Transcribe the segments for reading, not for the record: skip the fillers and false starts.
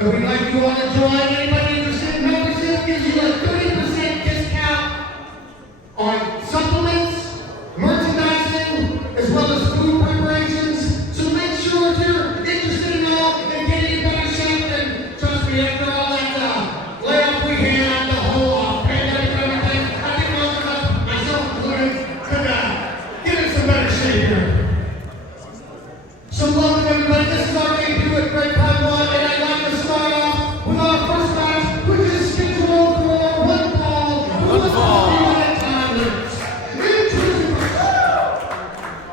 And we'd like you all to join. Anybody interested in membership gives you a 30% discount on supplements, merchandising, as well as food preparations. So make sure if you're interested in all and getting in better shape, then trust me, after all that layoff we had, the whole pandemic and everything, I think most of us, myself included, could get in some better shape here. So welcome everybody. This is our debut at Great Pine One, and I'd like to start off with our first match, which is scheduled for one fall.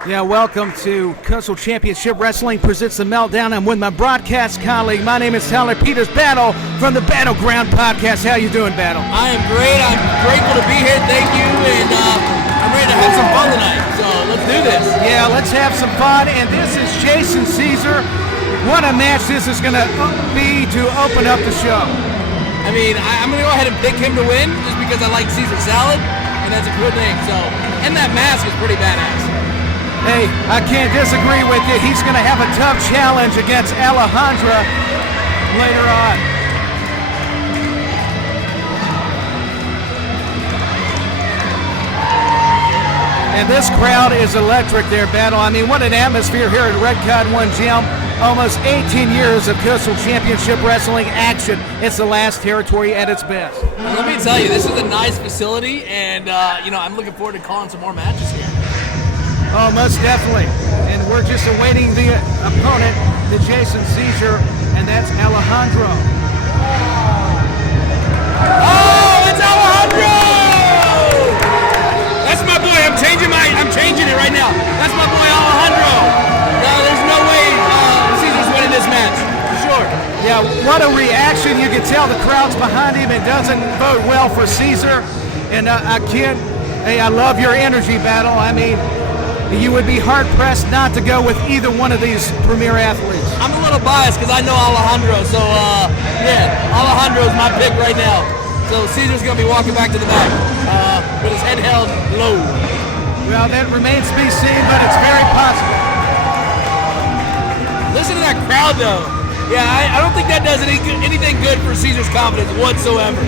Yeah, welcome to Coastal Championship Wrestling presents the Meltdown. I'm with my broadcast colleague. My name is Tyler Peters, Battle from the Battleground Podcast. How you doing, Battle? I am great. I'm grateful to be here. Thank you, and I'm ready to have some fun tonight. So let's do this. Yeah, let's have some fun. And this is Jason Caesar. What a match this is going to be to open up the show. I mean, I'm going to go ahead and pick him to win just because I like Caesar salad, and that's a good thing. So, and that mask is pretty badass. Hey, I can't disagree with you. He's going to have a tough challenge against Alejandro later on. And this crowd is electric there, Battle. I mean, what an atmosphere here at Red Cod One Gym. Almost 18 years of Coastal Championship Wrestling action. It's the last territory at its best. Let me tell you, this is a nice facility, and I'm looking forward to calling some more matches here. Oh, most definitely. And we're just awaiting the opponent, the Jason Caesar, and that's Alejandro. Oh, it's Alejandro! That's my boy. I'm changing it right now. That's my boy Alejandro. No, there's no way Caesar's winning this match. For sure. Yeah, what a reaction. You can tell the crowd's behind him. It doesn't bode well for Caesar. And I love your energy, Battle. I mean, you would be hard-pressed not to go with either one of these premier athletes. I'm a little biased because I know Alejandro, so Alejandro's my pick right now. So Caesar's going to be walking back to the back with his head held low. Well, that remains to be seen, but it's very possible. Listen to that crowd, though. Yeah, I don't think that does anything good for Caesar's confidence whatsoever.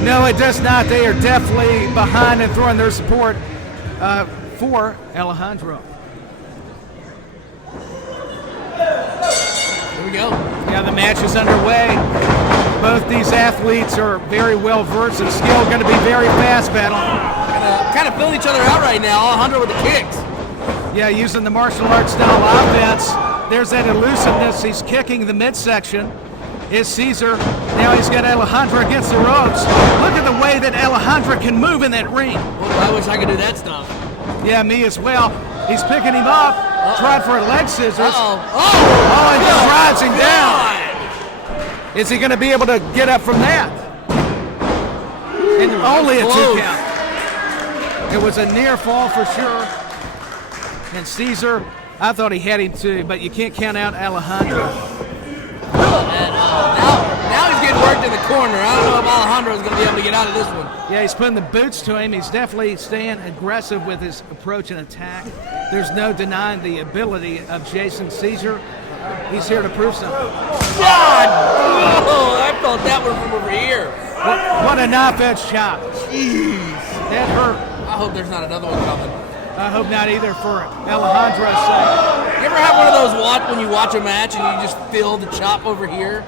No, it does not. They are definitely behind and throwing their support for Alejandro. Here we go. Yeah, the match is underway. Both these athletes are very well versed and skilled. Going to be very fast, Battle. Kind of filling each other out right now. Alejandro with the kicks. Yeah, using the martial arts style offense. There's that elusiveness. He's kicking the midsection. Is Caesar. Now he's got Alejandro against the ropes. Look at the way that Alejandro can move in that ring. Well, I wish I could do that stuff. Yeah, me as well. He's picking him up. Tried for a leg scissors. Oh, and just drives him down. Is he going to be able to get up from that? And only a 2 count. It was a near fall for sure. And Caesar, I thought he had him too, but you can't count out Alejandro. And now he's getting worked in the corner. I don't know if Alejandro's going to be able to get out of this one. Yeah, he's putting the boots to him. He's definitely staying aggressive with his approach and attack. There's no denying the ability of Jason Caesar. He's here to prove something. God! Oh, I felt that one from over here. What an offense chop. Jeez. That hurt. I hope there's not another one coming. I hope not either for Alejandro's sake. You ever have one of those when you watch a match and you just feel the chop over here?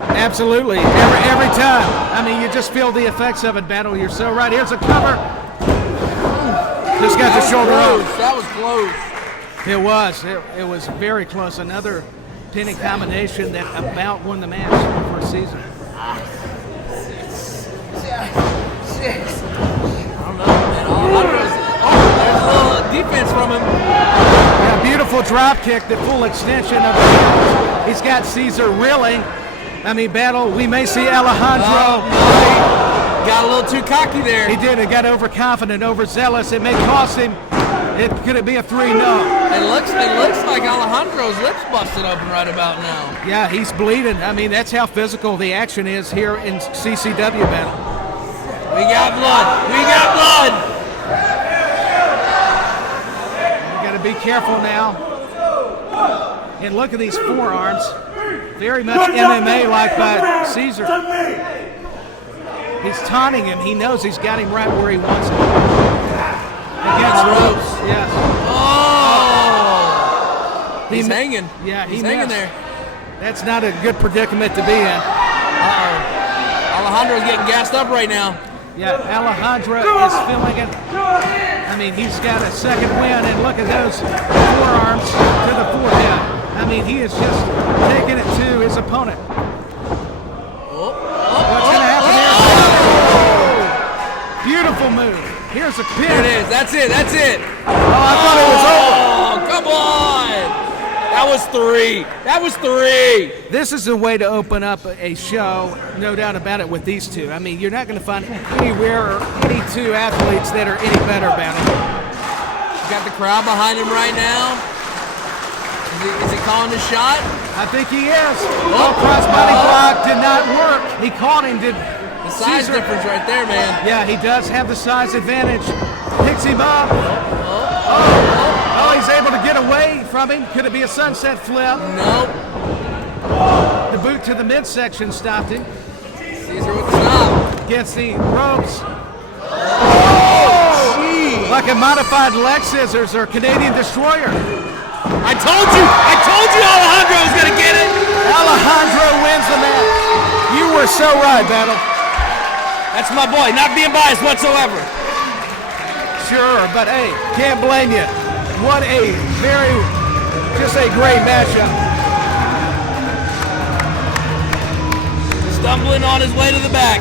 Absolutely. Every time. I mean, you just feel the effects of it, Battle. You're so right. Here's a cover. Just got the shoulder up. That was close. It was. It was very close. Another pinning combination that about won the match for Caesar. 6. I don't know, man. There's a little defense from him. Yeah, beautiful drop kick, the full extension of the heels. He's got Caesar reeling. I mean, battle, we may see Alejandro. Got a little too cocky there. He did. He got overconfident, overzealous. It may cost him. Could it be a 3? No. It looks like Alejandro's lips busted open right about now. Yeah, he's bleeding. I mean, that's how physical the action is here in CCW battle. We got blood. We got blood. You got to be careful now. And look at these forearms. Very much MMA-like by Caesar. He's taunting him. He knows he's got him right where he wants him. Against ropes. Yes. Oh! He's hanging. Yeah, he's hanging there. That's not a good predicament to be in. Alejandro's getting gassed up right now. Yeah, Alejandro is feeling it. I mean, he's got a second win, and look at those forearms to the forehead. I mean, he is just taking it to his opponent. What's going to happen here? Beautiful move. Here's a pin. There it is. That's it. That's it. Oh, I thought it was over. Oh, come on. That was 3. That was 3. This is a way to open up a show, no doubt about it, with these two. I mean, you're not going to find anywhere or any two athletes that are any better about it. Got the crowd behind him right now. Is he calling the shot? I think he is. Oh, crossbody block did not work. He caught him, did the size Caesar. Difference right there, man. Yeah, he does have the size advantage. Picks him up. Oh, he's able to get away from him. Could it be a sunset flip? Nope. The boot to the midsection stopped him. Caesar with the stop. Against the ropes. Oh, geez. Like a modified leg scissors or Canadian destroyer. I told you Alejandro was going to get it. Alejandro wins the match. You were so right, Battle. That's my boy, not being biased whatsoever. Sure, but hey, can't blame you. What a just a great matchup. Stumbling on his way to the back.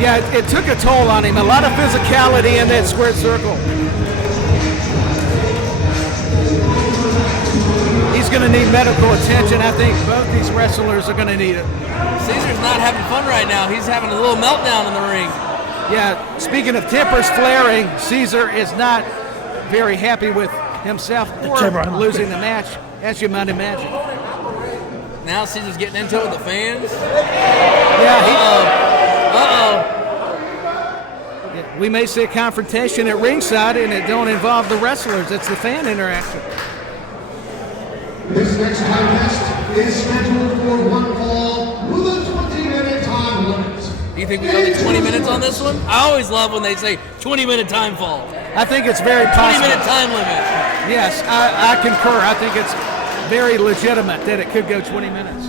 Yeah, it took a toll on him. A lot of physicality in that squared circle. He's going to need medical attention. I think both these wrestlers are going to need it. Caesar's not having fun right now. He's having a little meltdown in the ring. Yeah, speaking of tempers flaring, Caesar is not very happy with himself or losing the match, as you might imagine. Now Caesar's getting into it with the fans. Yeah, Uh-oh. We may see a confrontation at ringside, and it don't involve the wrestlers. It's the fan interaction. This next contest is scheduled for one fall with a 20-minute time limit. Do you think we go to 20 minutes on this one? I always love when they say 20-minute time fall. I think it's very possible. 20-minute time limit. Yes, I concur. I think it's very legitimate that it could go 20 minutes.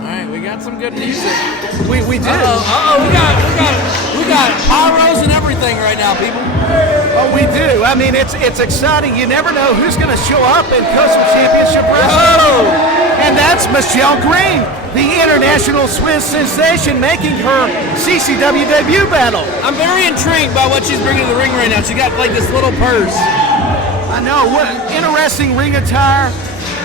All right, we got some good music. We do. We got pyros and everything right now, people. Oh, we do. I mean, it's exciting. You never know who's going to show up in Coastal Championship Wrestling. Oh! And that's Michelle Green, the international Swiss sensation, making her CCW debut battle. I'm very intrigued by what she's bringing to the ring right now. She got like this little purse. I know. What interesting ring attire.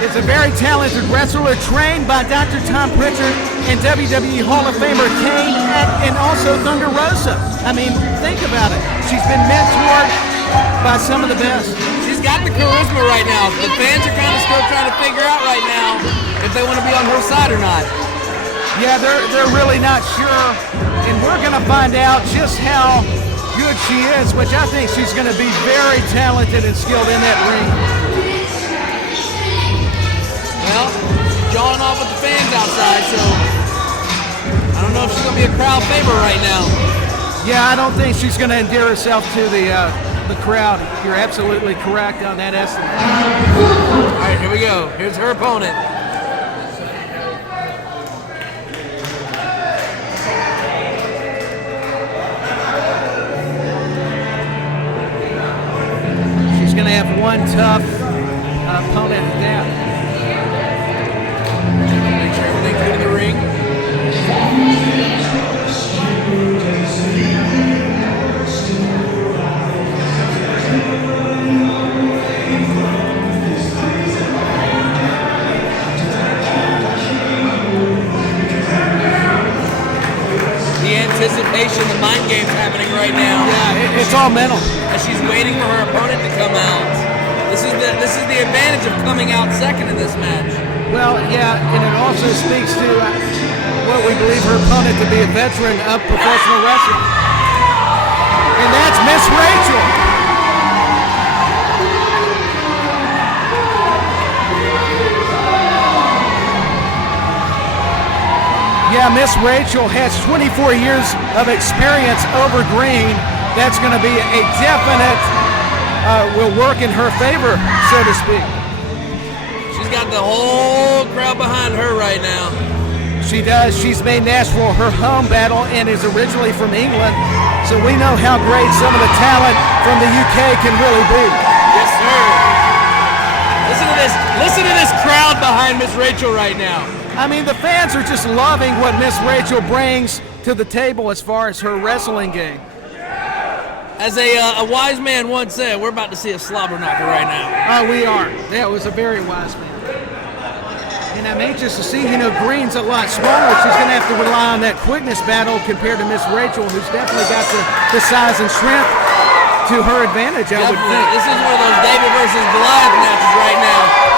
Is a very talented wrestler trained by Dr. Tom Pritchard and WWE Hall of Famer Kane and also Thunder Rosa. I mean, think about it. She's been mentored by some of the best. She's got the charisma right now. The fans are kind of still trying to figure out right now if they want to be on her side or not. Yeah, they're really not sure. And we're going to find out just how good she is, which I think she's going to be very talented and skilled in that ring. Well, she's jawing off with the fans outside, so I don't know if she's going to be a crowd favorite right now. Yeah, I don't think she's going to endear herself to the crowd. You're absolutely correct on that estimate. All right, here we go. Here's her opponent. She's going to have one tough opponent down. Make sure everything's good in the ring. momentum. And she's waiting for her opponent to come out. This is the advantage of coming out second in this match. Well, yeah, and it also speaks to what we believe her opponent to be a veteran of professional wrestling. And that's Miss Rachel. Yeah, Miss Rachel has 24 years of experience over Green. That's going to be a definite, will work in her favor, so to speak. She's got the whole crowd behind her right now. She does. She's made Nashville her home battle and is originally from England. So we know how great some of the talent from the UK can really be. Yes, sir. Listen to this crowd behind Miss Rachel right now. I mean, the fans are just loving what Miss Rachel brings to the table as far as her wrestling game. As a wise man once said, we're about to see a slobber knocker right now. We are. That was a very wise man. And I'm anxious to see, Green's a lot smaller. She's going to have to rely on that quickness battle compared to Miss Rachel, who's definitely got the size and strength to her advantage, I would think. This is one of those David versus Goliath matches right now.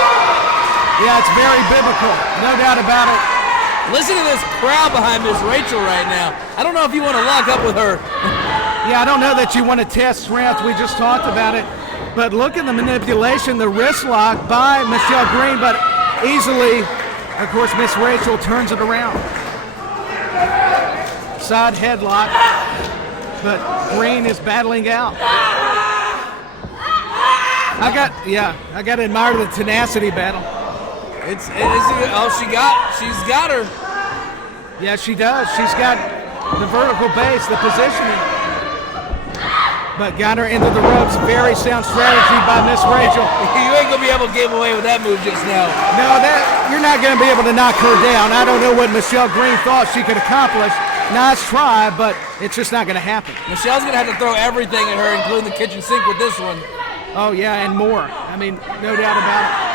Yeah, it's very biblical, no doubt about it. Listen to this crowd behind Miss Rachel right now. I don't know if you want to lock up with her. Yeah, I don't know that you want to test strength. We just talked about it. But look at the manipulation, the wrist lock by Michelle Green, but easily, of course, Miss Rachel turns it around. Side headlock, but Green is battling out. I got to admire the tenacity battle. She's got her. Yeah, she does. She's got the vertical base, the positioning. But got her into the ropes. Very sound strategy by Miss Rachel. You ain't gonna be able to get away with that move just now. No, you're not gonna be able to knock her down. I don't know what Michelle Green thought she could accomplish. Nice try, but it's just not gonna happen. Michelle's gonna have to throw everything at her, including the kitchen sink with this one. Oh yeah, and more. I mean, no doubt about it.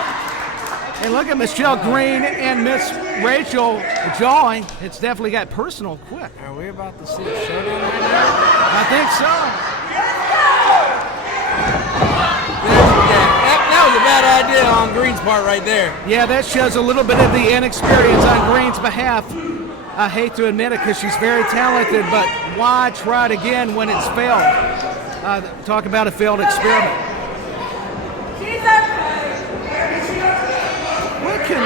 And look at Michelle Green and Miss Rachel jawing. It's definitely got personal quick. Are we about to see a showdown right now? I think so. That was a bad idea on Green's part right there. Yeah, that shows a little bit of the inexperience on Green's behalf. I hate to admit it because she's very talented, but why try it again when it's failed? Talk about a failed experiment. What can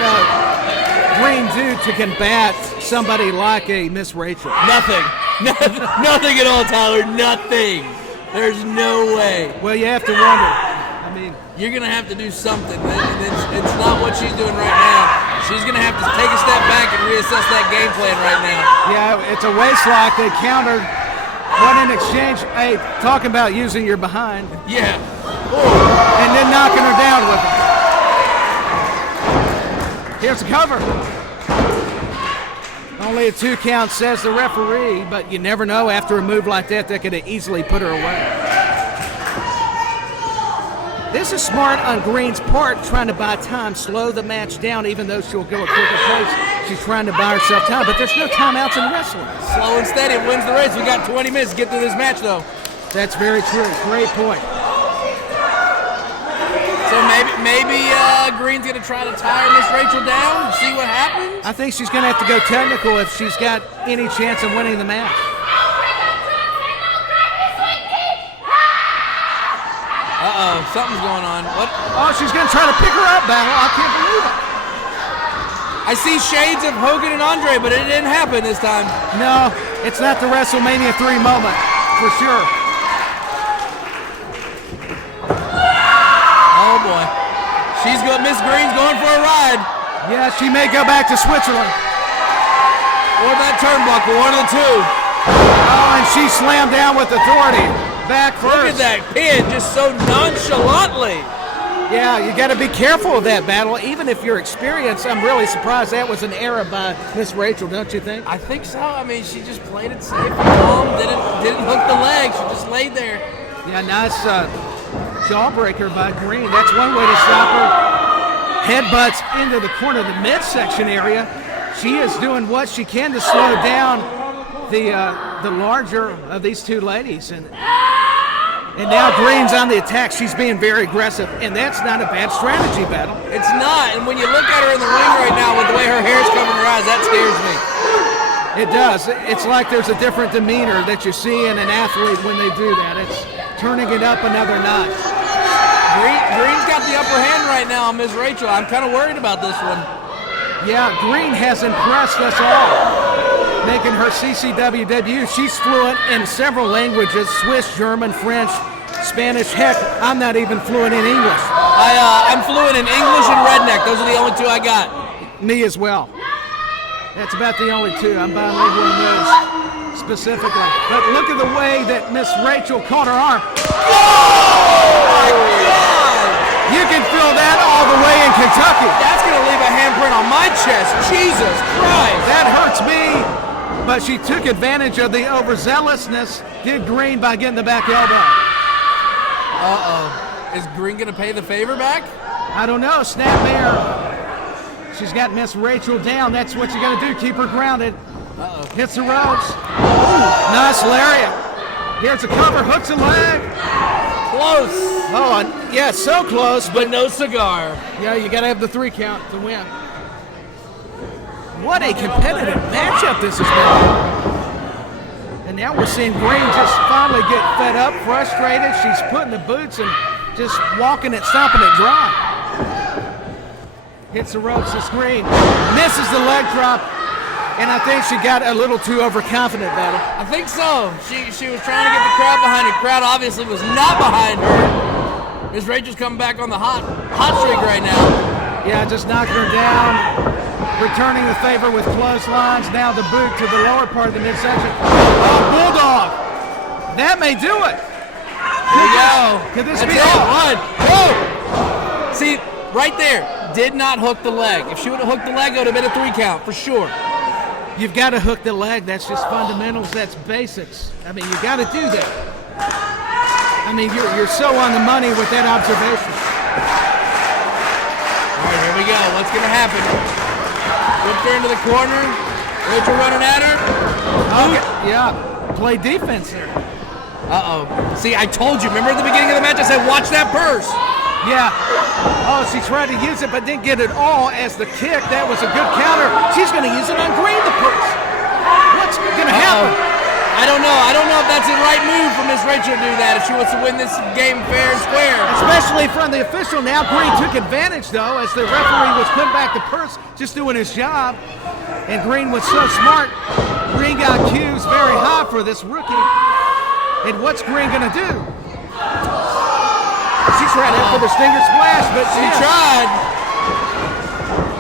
Green do to combat somebody like a Miss Rachel? Nothing. Nothing at all, Tyler. Nothing. There's no way. Well, you have to wonder. I mean, you're going to have to do something. It's not what she's doing right now. She's going to have to take a step back and reassess that game plan right now. Yeah, it's a waist lock. They countered. What in exchange? Hey, talking about using your behind. Yeah. And then knocking her down with it. Here's the cover. Only a 2 count, says the referee, but you never know after a move like that could have easily put her away. This is smart on Green's part, trying to buy time, slow the match down, even though she'll go a quicker pace. She's trying to buy herself time, but there's no timeouts in wrestling. Slow and steady wins the race. We got 20 minutes to get through this match, though. That's very true. Great point. So maybe Green's going to try to tire Miss Rachel down and see what happens? I think she's going to have to go technical if she's got any chance of winning the match. Uh-oh, something's going on. What? Oh, she's going to try to pick her up, Battle. I can't believe it. I see shades of Hogan and Andre, but it didn't happen this time. No, it's not the WrestleMania 3 moment, for sure. Oh, boy. Miss Green's going for a ride. Yeah, she may go back to Switzerland. Or that turnbuckle, one of the two. Oh, and she slammed down with authority. Back first. Look at that pin, just so nonchalantly. Yeah, you got to be careful of that, Battle. Even if you're experienced, I'm really surprised that was an error by Miss Rachel, don't you think? I think so. I mean, she just played it safe and calm, didn't hook the leg. She just laid there. Yeah, nice jawbreaker by Green. That's one way to stop her. Headbutts into the corner of the midsection area. She is doing what she can to slow down the larger of these two ladies. And And now Green's on the attack. She's being very aggressive, and that's not a bad strategy, Battle. It's not, and when you look at her in the ring right now with the way her hair's covering her eyes, that scares me. It does. It's like there's a different demeanor that you see in an athlete when they do that. It's turning it up another notch. Green's got the upper hand right now on Ms. Rachel. I'm kind of worried about this one. Yeah, Green has impressed us all, making her CCW debut. She's fluent in several languages: Swiss, German, French, Spanish. Heck, I'm not even fluent in English. I'm fluent in English and redneck. Those are the only two I got. Me as well. That's about the only two. I'm bilingual in those specifically. But look at the way that Miss Rachel caught her arm. Oh my God! You can feel that all the way in Kentucky. That's going to leave a handprint on my chest. Jesus Christ! That hurts me. But she took advantage of the overzealousness, did Green by getting the back elbow. Uh-oh. Is Green going to pay the favor back? I don't know. Snapmare. She's got Miss Rachel down. That's what you got to do. Keep her grounded. Uh-oh. Hits the ropes. Ooh, nice lariat. Here's a cover. Hooks a leg. Close. Oh, yeah, so close. But no cigar. Yeah, you got to have the 3 count to win. What a competitive matchup this has been. And now we're seeing Green just finally get fed up, frustrated. She's putting the boots and just walking it, stomping it dry. Hits the ropes to Green. Misses the leg drop. And I think she got a little too overconfident, Battle. I think so. She was trying to get the crowd behind her. Crowd obviously was not behind her. Ms. Rachel's coming back on the hot streak right now. Yeah, just knocking her down. Returning the favor with clotheslines. Now the boot to the lower part of the midsection. Oh, Bulldog. That may do it. There you go. Could this That's be it. all? One. Whoa. See, right there. Did not hook the leg. If she would have hooked the leg, it would have been a 3 count for sure. You've got to hook the leg. That's just fundamentals. That's basics. I mean, you got to do that. I mean, you're so on the money with that observation. All right, here we go. What's going to happen? Whipped her into the corner. Rachel running at her. Okay. Yeah. Play defense there. Uh-oh. See, I told you. Remember at the beginning of the match, I said, watch that purse. Yeah. Oh, she tried to use it, but didn't get it all as the kick. That was a good counter. She's going to use it on Green, the purse. What's going to happen? I don't know. I don't know if that's the right move for Miss Rachel to do that if she wants to win this game fair and square. Especially from the official. Now Green took advantage, though, as the referee was putting back the purse, just doing his job. And Green was so smart. Green got cues very high for this rookie. And what's Green going to do? She tried out for the stinger splash, but She tried.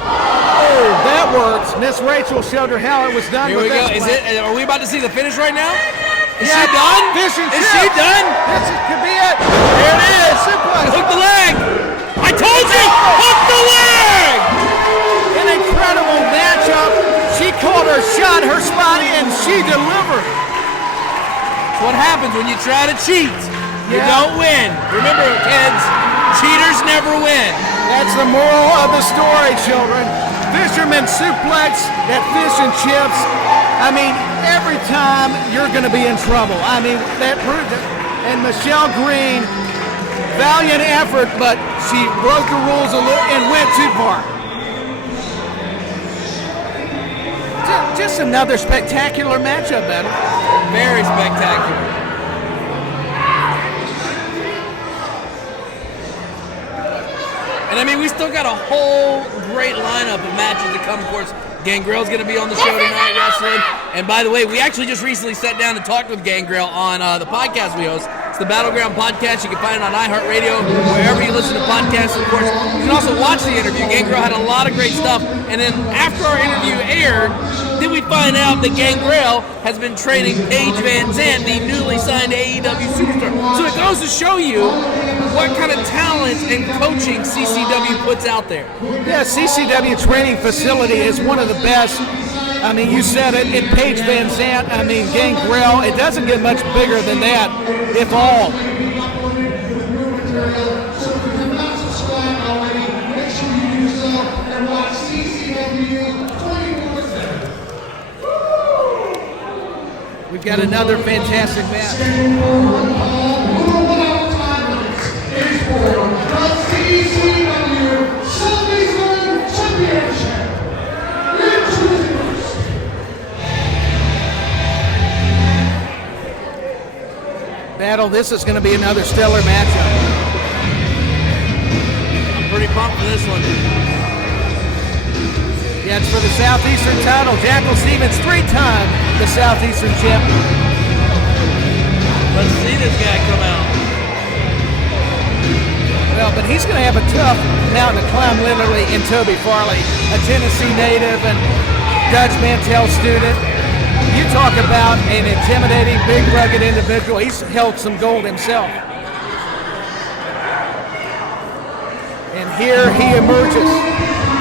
Oh, that works. Miss Rachel showed her how it was done. Here with we go. that Are we about to see the finish right now? Is Yeah, she done? fish and Is chips. she done? This could be it. There it is. Suplex. Hook the leg. I told you. Hook the leg. An incredible matchup. She called her shot, her spot, and she delivered. That's what happens when you try to cheat. You Yeah. don't win. Remember, kids, cheaters never win. That's the moral of the story, children. Fisherman suplex, that fish and chips. I mean, every time you're going to be in trouble. I mean, that proved it. And Michelle Green, valiant effort, but she broke the rules a little and went too far. Just another spectacular matchup, Battle. Very spectacular. And I mean, we still got a whole great lineup of matches to come. Of course, Gangrel's going to be on the show tonight wrestling. And by the way, we actually just recently sat down and talked with Gangrel on the podcast we host. It's the Battleground Podcast. You can find it on iHeartRadio, wherever you listen to podcasts. Of course, you can also watch the interview. Gangrel had a lot of great stuff. And then after our interview aired, then we find out that Gangrel has been training Paige Van Zandt, the newly signed AEW superstar. So it goes to show you what kind of talent and coaching CCW puts out there. Yeah, CCW Training Facility is one of the best. I mean, you said it, in Paige Van Zandt, I mean, Gangrel, it doesn't get much bigger than that, if all. We've got another fantastic match. battle. This is going to be another stellar matchup. I'm pretty pumped for this one. Yeah, it's for the Southeastern title. Jackal Stevens, 3-time the Southeastern champion. Let's see this guy come out. Well, but he's going to have a tough mountain to climb literally in Toby Farley, a Tennessee native and Dutch Mantell student. You talk about an intimidating, big, rugged individual. He's held some gold himself. And here he emerges.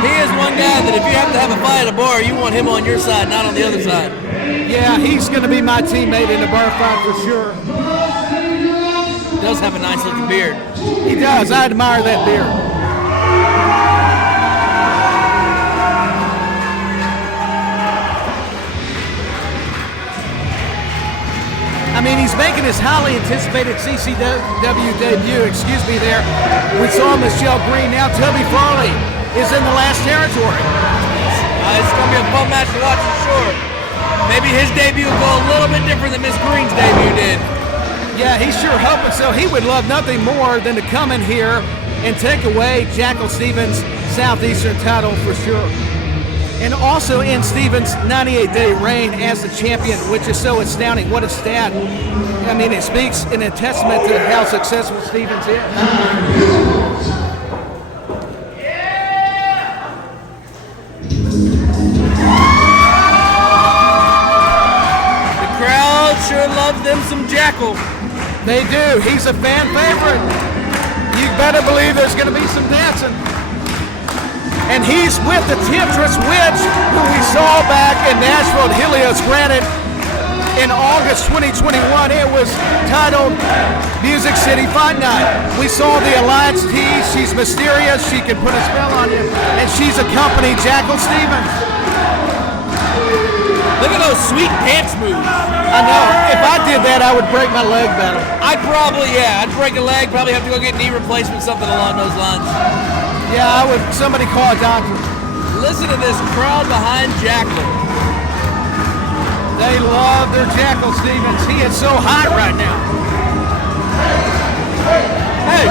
He is one guy that if you have to have a fight at a bar, you want him on your side, not on the other side. Yeah, he's going to be my teammate in the bar fight for sure. Does have a nice looking beard. He does. I admire that beard. I mean, he's making his highly anticipated CCW debut. Excuse me there. We saw Michelle Green. Now Toby Farley is in the last territory. It's going to be a fun match to watch for sure. Maybe his debut will go a little bit different than Miss Green's debut did. Yeah, he's sure hoping so. He would love nothing more than to come in here and take away Jackal Stevens' Southeastern title for sure. And also in Stevens' 98-day reign as the champion, which is so astounding. What a stat. I mean, it speaks in a testament to how successful Stevens is. The crowd sure loves them some Jackal. They do. He's a fan favorite. You better believe there's going to be some dancing. And he's with the Temptress Witch, who we saw back in Nashville at Helios Granite in August 2021. It was titled Music City Fight Night. We saw the Alliance tee. She's mysterious. She can put a spell on you. And she's accompanied Jackal Stevens. Look at those sweet dance moves. I know. If I did that, I would break my leg better. I'd break a leg, probably have to go get knee replacement, something along those lines. Yeah, I would. Somebody call a doctor. Listen to this crowd behind Jackal. They love their Jackal Stevens. He is so hot right now. Hey,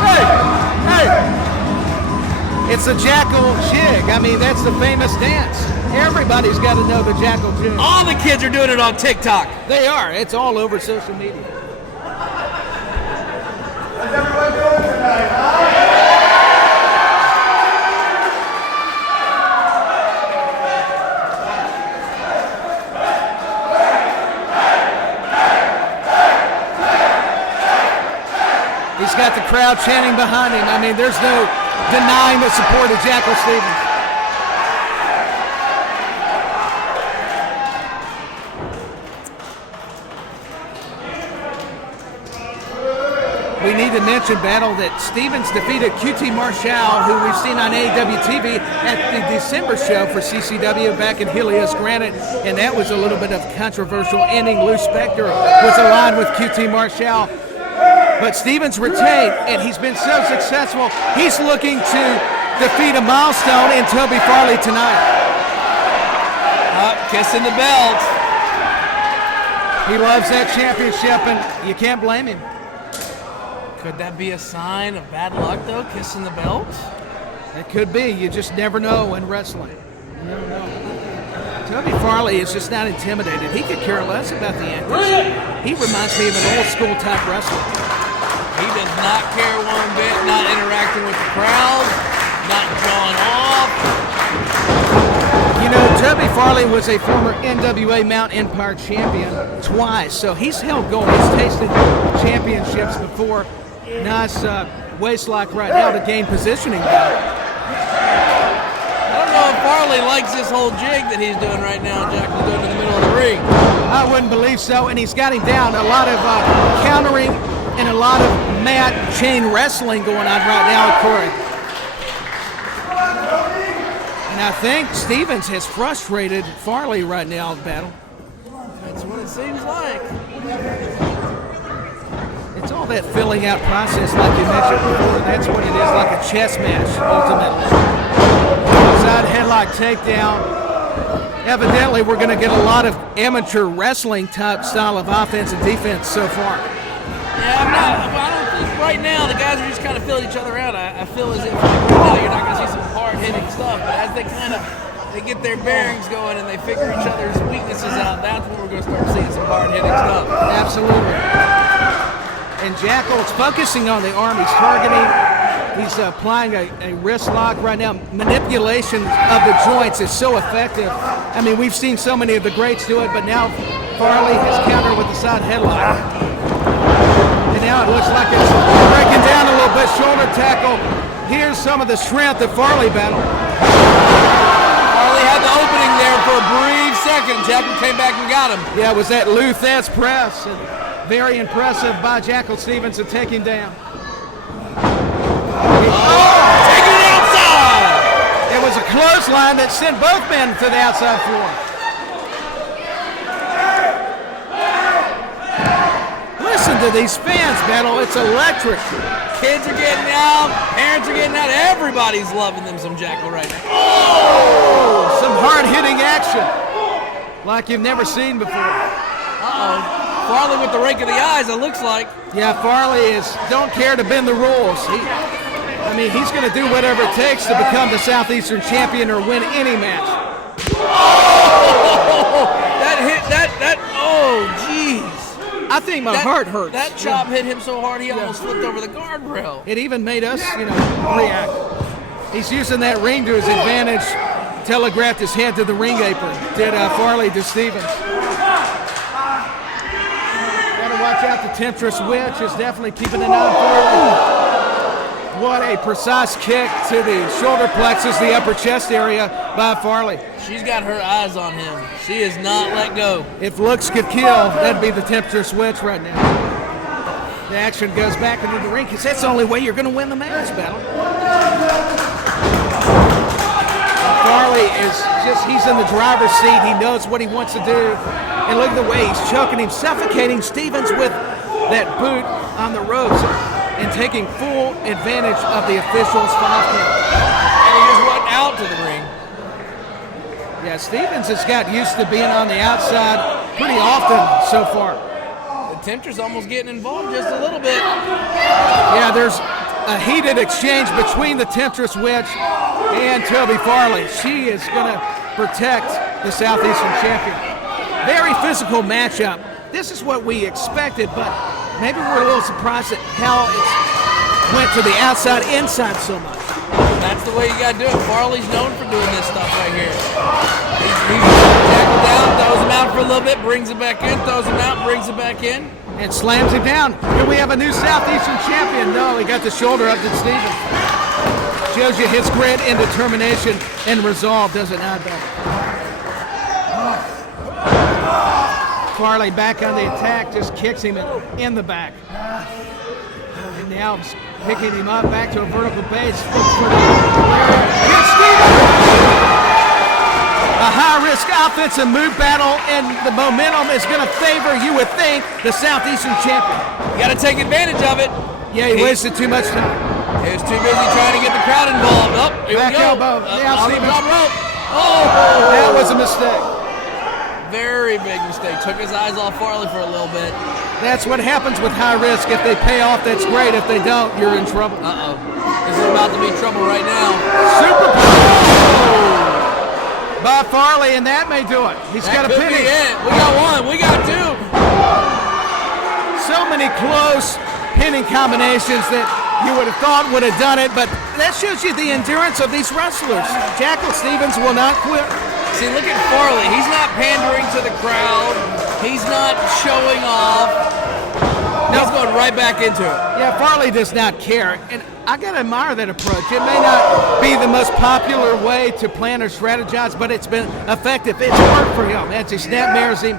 hey, hey. It's the Jackal jig. I mean, that's the famous dance. Everybody's got to know the Jackal jig. All the kids are doing it on TikTok. They are. It's all over social media. How's everyone doing tonight, huh? He's got the crowd chanting behind him. I mean, there's no denying the support of Jackal Stevens. We need to mention, Battle, that Stevens defeated QT Marshall, who we've seen on AEW TV at the December show for CCW back in Helios Granite, and that was a little bit of controversial ending. Lou Spector was aligned with QT Marshall. But Stevens retained, and he's been so successful, he's looking to defeat a milestone in Toby Farley tonight. Kissing the belt. He loves that championship, and you can't blame him. Could that be a sign of bad luck, though, kissing the belt? It could be. You just never know in wrestling. You never know. Toby Farley is just not intimidated. He could care less about the antics. He reminds me of an old school type wrestler. He does not care one bit, not interacting with the crowd, not showing off. You know, Toby Farley was a former NWA Mount Empire champion twice, so he's held gold. He's tasted championships before. Nice waist lock right now to gain positioning battle. I don't know if Farley likes this whole jig that he's doing right now. Jackal's doing in the middle of the ring. I wouldn't believe so, and he's got him down. A lot of countering and a lot of mat chain wrestling going on right now at Corey. And I think Stevens has frustrated Farley right now in battle. That's what it seems like. It's all that filling out process like you mentioned before. That's what it is, like a chess match, ultimately. Outside headlock takedown. Evidently, we're going to get a lot of amateur wrestling type style of offense and defense so far. Yeah, I don't think right now the guys are just kind of feeling each other out. I feel as if right now you're not going to see some hard-hitting stuff, but as they get their bearings going and they figure each other's weaknesses out, that's when we're going to start seeing some hard-hitting stuff. Absolutely. And Jackal's focusing on the arm. He's targeting. He's applying a wrist lock right now. Manipulation of the joints is so effective. I mean, we've seen so many of the greats do it, but now Farley has countered with the side headlock. And now it looks like it's breaking down a little bit. Shoulder tackle. Here's some of the strength of Farley battle. Farley had the opening there for a brief second. Jackal came back and got him. Yeah, it was that Luthez press. And very impressive by Jackal Stevens to take him down. Taking it outside! It was a clothesline that sent both men to the outside floor. Listen to these fans, battle. It's electric. Kids are getting out, parents are getting out, everybody's loving them some Jackal right now. Oh! Some hard-hitting action like you've never seen before. Uh-oh. Farley with the rake of the eyes, it looks like. Yeah, Farley don't care to bend the rules. He's going to do whatever it takes to become the Southeastern champion or win any match. Oh! Oh, jeez. I think my heart hurts. That chop hit him so hard he almost flipped over the guardrail. It even made us, react. He's using that ring to his advantage. Telegraphed his head to the ring apron. Did Farley to Stevens. Gotta watch out. The Temptress Witch is definitely keeping an eye on Farley. What a precise kick to the shoulder plexus, the upper chest area by Farley. She's got her eyes on him. She is not let go. If looks could kill, that'd be the Temptress Witch right now. The action goes back into the ring because that's the only way you're going to win the match, battle. Farley he's in the driver's seat. He knows what he wants to do. And look at the way he's choking him, suffocating Stevens with that boot on the ropes and taking full advantage of the officials' 5 count. And he just went out to the ring. Yeah, Stevens has got used to being on the outside pretty often so far. The Temptress almost getting involved just a little bit. Yeah, there's a heated exchange between the Temptress Witch and Toby Farley. She is going to protect the Southeastern champion. Very physical matchup. This is what we expected, but maybe we're a little surprised at how it went to the outside, inside so much. That's the way you got to do it. Farley's known for doing this stuff right here. He Jackal down, throws him out for a little bit, brings him back in, throws him out, brings him back in. And slams him down. Here we have a new Southeastern champion. No, he got the shoulder up to Stevens. Shows you his grit and determination and resolve, does it not, though? Farley back on the attack, just kicks him in the back. And now picking him up back to a vertical base. Here's Stevens! A high-risk offensive move battle, and the momentum is going to favor, you would think, the Southeastern champion. You got to take advantage of it. Yeah, he wasted too much time. He was too busy trying to get the crowd involved. Oh, here back we go. Elbow. Now On the Stevens. top rope. Oh! That was a mistake. Very big mistake. Took his eyes off Farley for a little bit. That's what happens with high risk. If they pay off, that's great. If they don't, you're in trouble. Uh-oh. This is about to be trouble right now. Super by Farley, and that may do it. He's got a That could penny. be it. We got one. We got two. So many close pinning combinations that you would have thought would have done it, but that shows you the endurance of these wrestlers. Jackal Stevens will not quit. See, look at Farley. He's not pandering to the crowd. He's not showing off. He's going right back into it. Yeah, Farley does not care, and I gotta admire that approach. It may not be the most popular way to plan or strategize, but it's been effective. It's worked for him. As he snapmares him,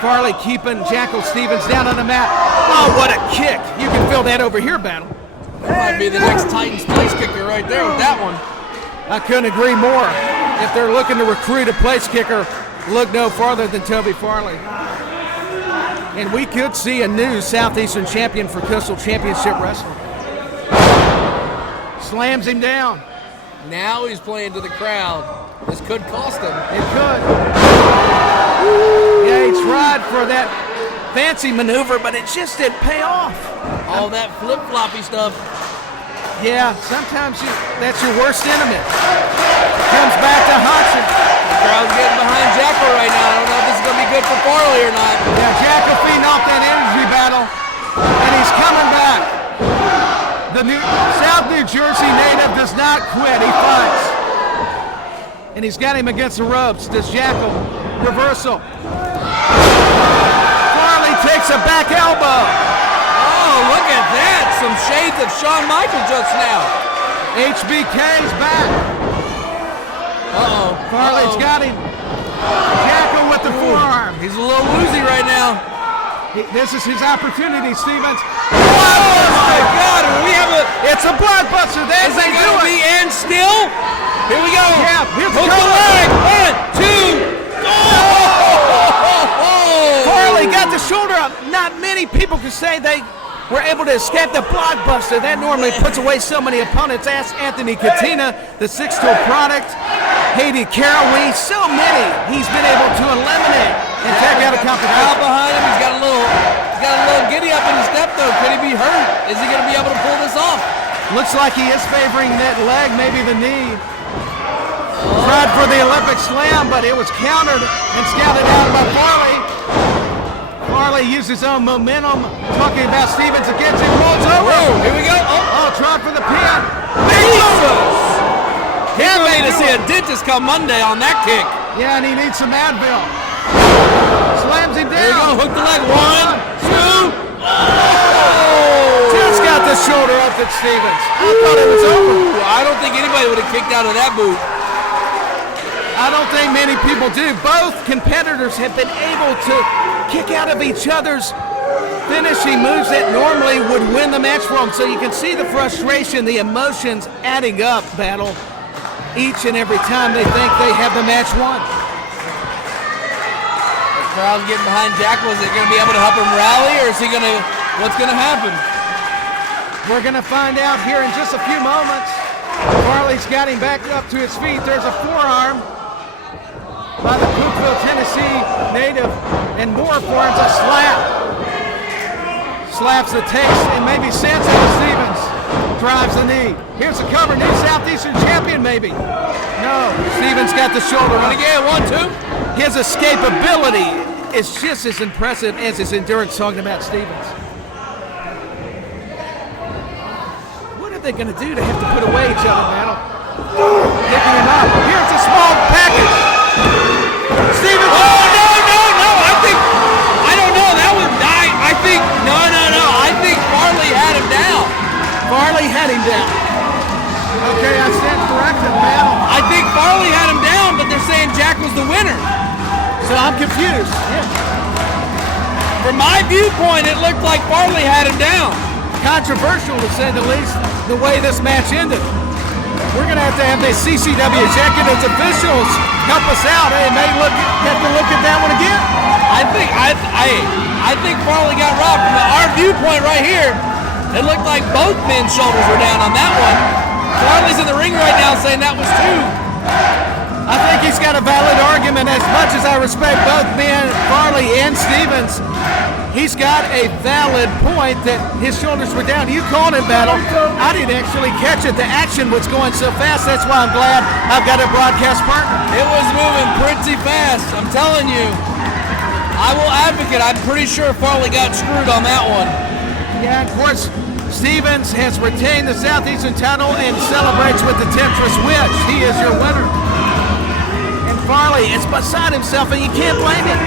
Farley keeping Jackal Stevens down on the mat. Oh, what a kick. You can feel that over here, battle. That might be the next Titans place kicker right there with that one. I couldn't agree more. If they're looking to recruit a place kicker, look no farther than Toby Farley. And we could see a new Southeastern champion for Coastal Championship Wrestling. Slams him down. Now he's playing to the crowd. This could cost him. It could. Yeah, he tried for that fancy maneuver, but it just didn't pay off. All that flip-floppy stuff. Yeah, sometimes that's your worst enemy. Comes back to Hodgson. The crowd's getting behind Jackal right now. I don't know if this is going to be good for Farley or not. Yeah, Jackal feeding off that energy battle, and he's coming back. The South New Jersey native does not quit. He fights. And he's got him against the ropes. Does Jackal. Reversal. Farley takes a back elbow. Oh, look at that. Some shades of Shawn Michaels just now. HBK's back. Uh-oh. Farley's got him. Jackal with the forearm. He's a little woozy right now. This is his opportunity, Stevens. Oh my God! It's a bloodbuster. There is they it do going to it. be end still? Here we go. Yeah, here's Hook the the leg. 1, 2. Oh! Farley got the shoulder up. Not many people can say they were able to escape the bloodbuster. That normally puts away so many opponents. Ask Anthony Katina, the 6-tool product. Haiti Caraway, so many he's been able to eliminate and take out a competition. Out behind him, he's got a little giddy up in his step though. Could he be hurt? Is he going to be able to pull this off? Looks like he is favoring that leg, maybe the knee. Tried for the Olympic slam, but it was countered and scouted out by Farley. Farley used his own momentum, talking about Stevens against him, rolls over. Whoa, here we go. Oh, tried for the pin. Jesus! He's going to need to see a dentist come Monday on that kick. Yeah, and he needs some Advil. Slams him down. Here we go, hook the leg. 1, 2. Oh! Just got the shoulder up at Stevens. I thought it was over. I don't think anybody would have kicked out of that boot. I don't think many people do. Both competitors have been able to kick out of each other's finishing moves that normally would win the match for them. So you can see the frustration, the emotions adding up, Battle, each and every time they think they have the match won. The crowd's getting behind Jackal. Is it going to be able to help him rally, or is he going to, what's going to happen? We're going to find out here in just a few moments. Farley's got him back up to his feet. There's a forearm by the Cookville, Tennessee native, and more forearms, a slap. Slaps the taste and maybe sends it to Stevens. Drives the knee. Here's the cover, new Southeastern champion maybe. No, Stevens got the shoulder up. And again, 1, 2. His escapability is just as impressive as his endurance, talking about Stevens. What are they going to do to have to put away each other, Battle? Picking him up. Here's a small package. Stevens. Oh, no. I don't know. That was dying. I think Farley had him down. Farley had him down. Okay, I stand corrected, Battle. I think Farley had him down, but they're saying Jack was the winner. So I'm confused. Yeah. From my viewpoint, it looked like Farley had him down. Controversial, to say the least, the way this match ended. We're going to have the CCW executives officials help us out. They may have to look at that one again. I think Farley got robbed. From our viewpoint right here, it looked like both men's shoulders were down on that one. Farley's in the ring right now saying that was 2. I think he's got a valid argument. As much as I respect both men, Farley and Stevens, he's got a valid point that his shoulders were down. You called it, Battle. I didn't actually catch it. The action was going so fast. That's why I'm glad I've got a broadcast partner. It was moving pretty fast. I'm telling you. I will advocate. I'm pretty sure Farley got screwed on that one. Yeah, of course, Stevens has retained the Southeastern title and celebrates with the Temptress, which he is your winner. And Farley is beside himself, and you can't blame him.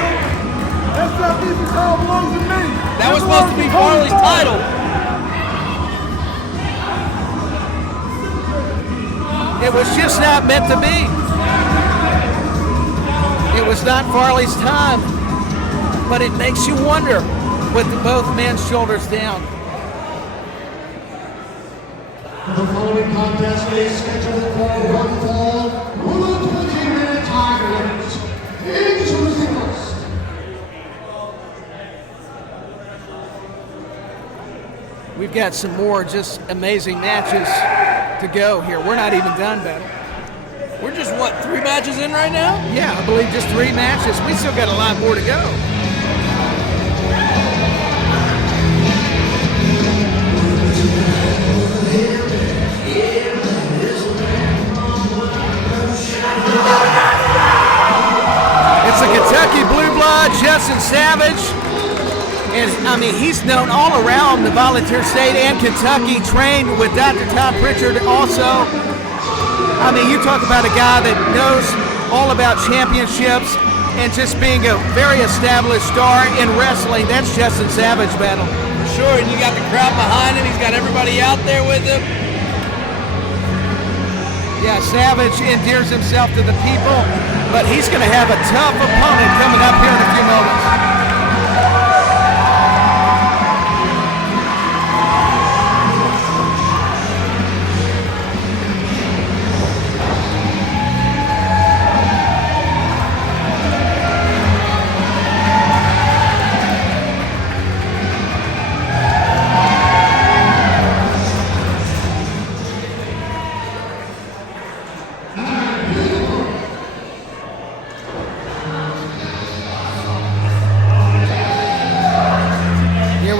That Southeastern title belongs to me. That was supposed to be Farley's title. It was just not meant to be. It was not Farley's time. But it makes you wonder with both men's shoulders down. The following contest is scheduled for one fall, 120-minute time limit. Introducing We've got some more just amazing matches to go here. We're not even done, Battle. We're just, 3 matches in right now? Yeah, I believe just 3 matches. We still got a lot more to go. Savage, and I mean, he's known all around the Volunteer State and Kentucky, trained with Dr. Tom Pritchard also. I mean, you talk about a guy that knows all about championships and just being a very established star in wrestling. That's Justin Savage, battle. Sure, and you got the crowd behind him. He's got everybody out there with him. Yeah, Savage endears himself to the people, but he's going to have a tough opponent coming up here in a few moments.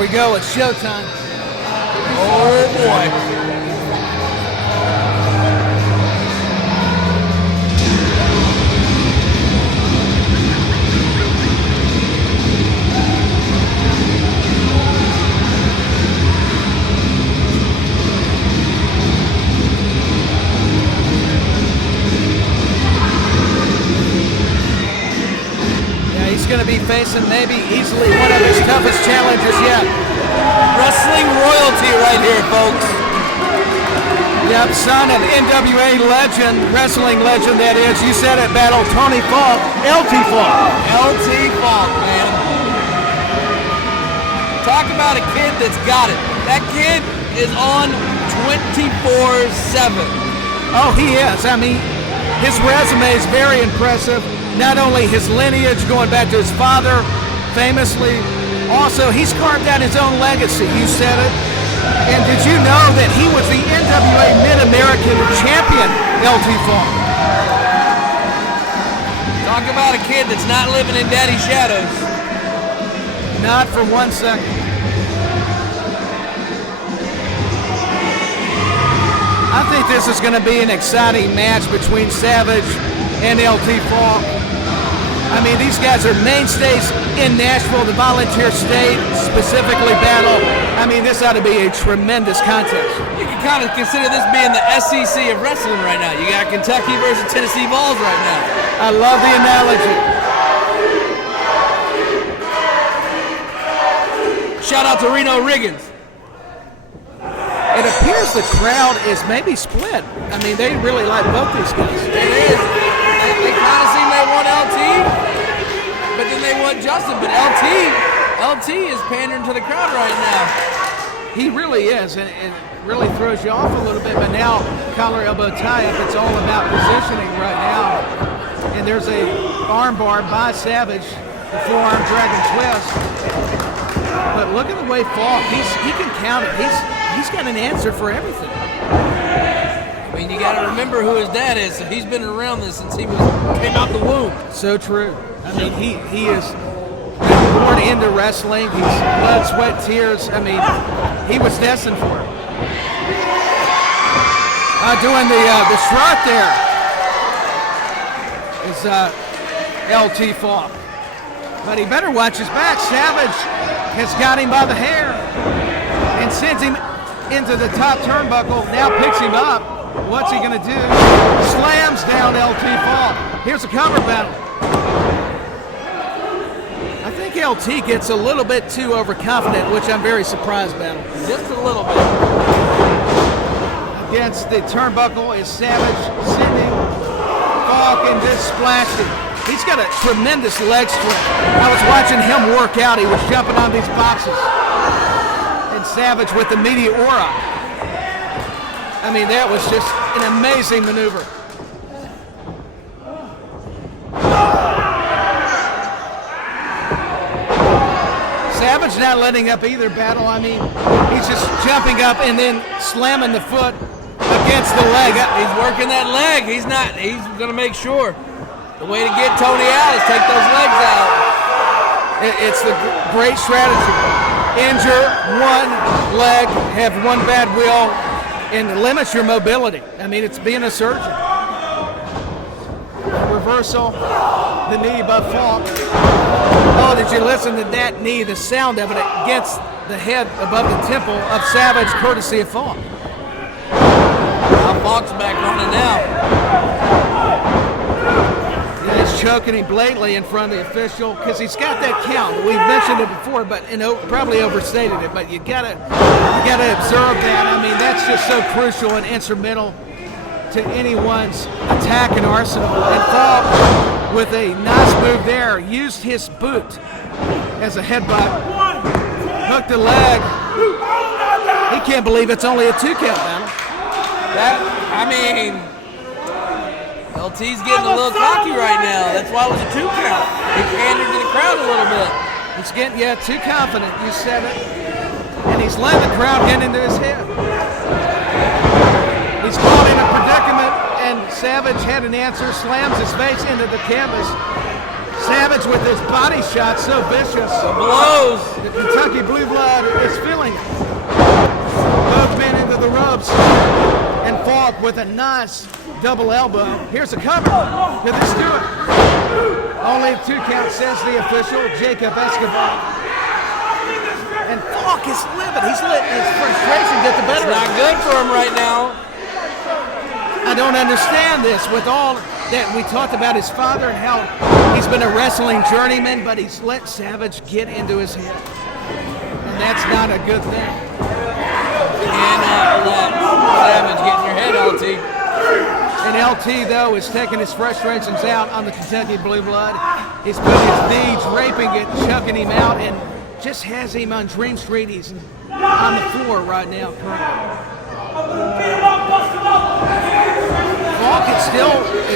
Go, it's showtime. Oh boy. Yeah, he's going to be facing maybe easily one of his toughest challenges yet. Wrestling royalty right here, folks. Yep, son of NWA legend, wrestling legend that is. You said it, battle Tony Falk, LT Falk. LT Falk, man. Talk about a kid that's got it. That kid is on 24/7. Oh, he is. I mean, his resume is very impressive. Not only his lineage going back to his father, famously, also, he's carved out his own legacy. You said it. And did you know that he was the NWA Mid-American Champion, LT Falk? Talk about a kid that's not living in daddy's shadows. Not for 1 second. I think this is going to be an exciting match between Savage and LT Falk. I mean, these guys are mainstays in Nashville, the Volunteer State, specifically battle. I mean, this ought to be a tremendous contest. You can kind of consider this being the SEC of wrestling right now. You got Kentucky versus Tennessee Vols right now. I love the analogy. Shout out to Reno Riggins. It appears the crowd is maybe split. I mean, they really like both these guys. It is. They kind of seem they want LT, but then they want Justin. But LT is pandering to the crowd right now. He really is, and it really throws you off a little bit. But now, collar elbow tie-up, it's all about positioning right now. And there's a armbar by Savage, the forearm dragon twist. But look at the way Falk, he can count it. He's got an answer for everything. I mean, you got to remember who his dad is. So he's been around this since came out the womb. So true. I mean, he is born into wrestling. He's blood, sweat, tears. I mean, he was destined for it. Doing the shrug there is LT Falk. But he better watch his back. Savage has got him by the hair and sends him into the top turnbuckle. Now picks him up. What's he going to do? Slams down LT Falk. Here's a cover battle. I think LT gets a little bit too overconfident, which I'm very surprised about. Just a little bit. Against the turnbuckle is Savage sending Falk and just splashing. He's got a tremendous leg strength. I was watching him work out. He was jumping on these boxes. And Savage with the meteora. I mean, that was just an amazing maneuver. Savage not letting up either battle. I mean, he's just jumping up and then slamming the foot against the leg. He's working that leg. He's going to make sure. The way to get Tony out is take those legs out. It's the great strategy. Injure one leg, have one bad wheel, and limits your mobility. I mean, it's being a surgeon. reversal. The knee by Falk. Oh, did you listen to that knee? The sound of it against the head above the temple of Savage, courtesy of Falk. Now Falk's back running now. He's choking him blatantly in front of the official because he's got that count. We've mentioned it before, but probably overstated it. But you gotta observe that. I mean, that's just so crucial and instrumental to anyone's attack and arsenal. And Falk, with a nice move there, used his boot as a headbutt, hooked the leg. He can't believe it's only a 2 count battle. LT's getting a little cocky right now. That's why it was a 2 count. He pandered to the crowd a little bit. He's getting, too confident. You said it. And he's letting the crowd get into his head. He's caught in a predicament, and Savage had an answer, slams his face into the canvas. Savage with his body shot so vicious. The blows. The Kentucky Blue Blood is feeling it. Both men into the ropes. And Falk with a nice double elbow. Here's a cover. Could this do it? Only a 2 count, says the official, Jacob Escobar. And Falk is livid. He's letting his frustration get the better of him. Not good for him right now. I don't understand this with all that we talked about his father and how he's been a wrestling journeyman, but he's let Savage get into his head. And that's not a good thing. You cannot let Savage get in your head, LT. And LT, though, is taking his frustrations out on the Kentucky Blue Blood. He's putting his knee, draping it, chucking him out, and just has him on Dream Street. He's on the floor right now, currently. Falk is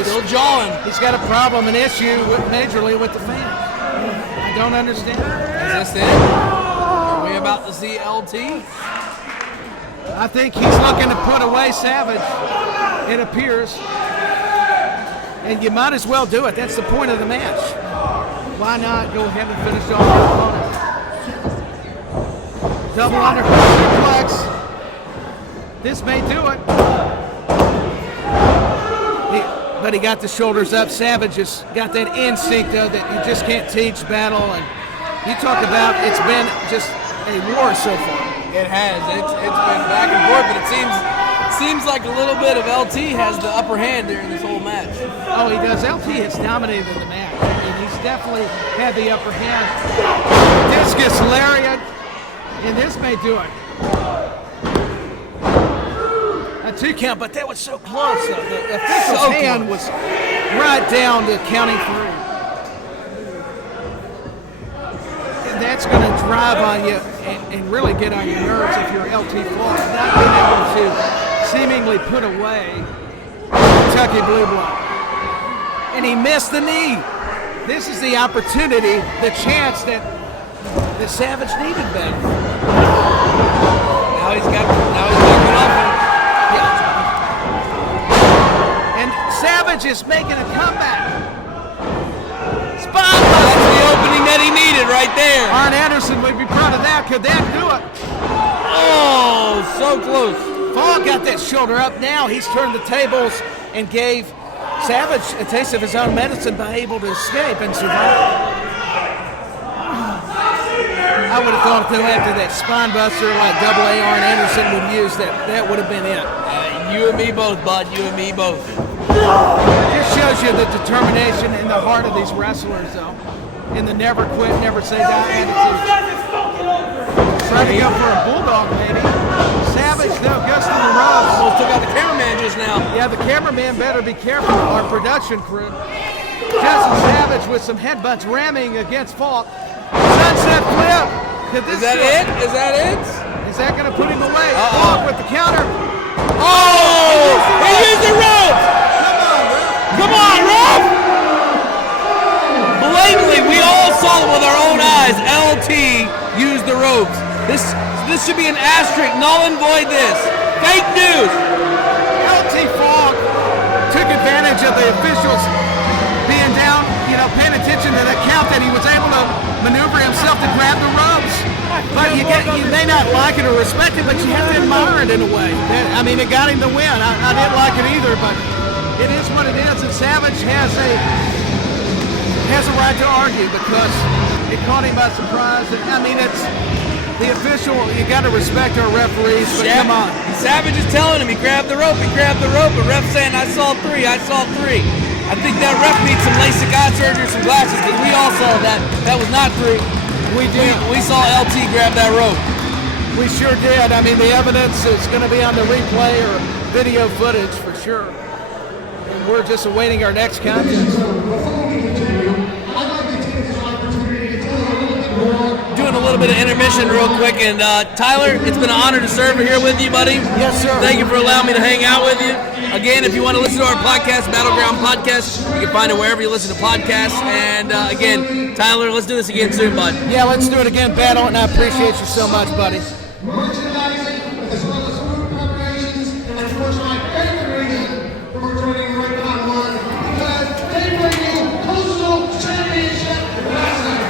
still jawing. He's got a problem, an issue majorly with the fans. I don't understand. Is this it? Are we about to see LT? I think he's looking to put away Savage, it appears. And you might as well do it. That's the point of the match. Why not go ahead and finish off your opponent? Double underhook suplex. This may do it. But he got the shoulders up. Savage has got that instinct, though, that you just can't teach battle. And you talk about it's been just a war so far. It has. It's been back and forth, but it seems like a little bit of LT has the upper hand during this whole match. Oh, he does. LT has dominated the match, and he's definitely had the upper hand. Discus lariat, and this may do it. A 2 count, but that was so close, though. The official's hand was right down to counting 3. That's going to drive on you and really get on your nerves if you're LT Falk, not being able to seemingly put away Kentucky Blue Blood. And he missed the knee. This is the opportunity, the chance that the Savage needed better. Now he's got good offense. Yeah. And Savage is making a comeback. That's the opening that he needed right there. Arn Anderson would be proud of that. Could that do it? Oh, so close. Falk got that shoulder up now. He's turned the tables and gave Savage a taste of his own medicine by able to escape and survive. I would have thought, though, after that spine buster like Double A Arn Anderson would use, that would have been it. You and me both, bud. You and me both. It just shows you the determination in the heart of these wrestlers, though. In the never quit, never say die attitude. Trying to go for a bulldog, maybe. Savage, though, goes to the ropes. Almost took out the cameraman just now. Yeah, the cameraman better be careful, our production crew. Justin Savage with some headbutts ramming against Falk. Sunset flip. Is that it? Is that it? Is that going to put him away? Falk with the counter. Oh! He used the ropes! Come on, Ralph! Blatantly, we all saw it with our own eyes. LT used the ropes. This should be an asterisk. Null and void this. Fake news. LT Falk took advantage of the officials being down, paying attention to the count that he was able to maneuver himself to grab the ropes. But you may not like it or respect it, but you have to admire it in a way. I mean, it got him the win. I didn't like it either, but It is what it is, and Savage has a right to argue because it caught him by surprise. I mean, it's the official. You got to respect our referees, but come on. Savage is telling him he grabbed the rope, but ref saying I saw three. I think that ref needs some LASIK eye surgery, some glasses, because we all saw that was not three. We did. We saw LT grab that rope. We sure did. I mean, the evidence is going to be on the replay or video footage for sure. And we're just awaiting our next contest. Doing a little bit of intermission real quick, and Tyler, it's been an honor to serve here with you, buddy. Yes, sir. Thank you for allowing me to hang out with you. Again, if you want to listen to our podcast, Battleground Podcast, you can find it wherever you listen to podcasts. And again, Tyler, let's do this again soon, bud. Yeah, let's do it again, Battle, and I appreciate you so much, buddy. Merchandising as well as food preparations, and of course my favorite reason for joining Raycon One, because they bring you Coastal Championship Wrestling.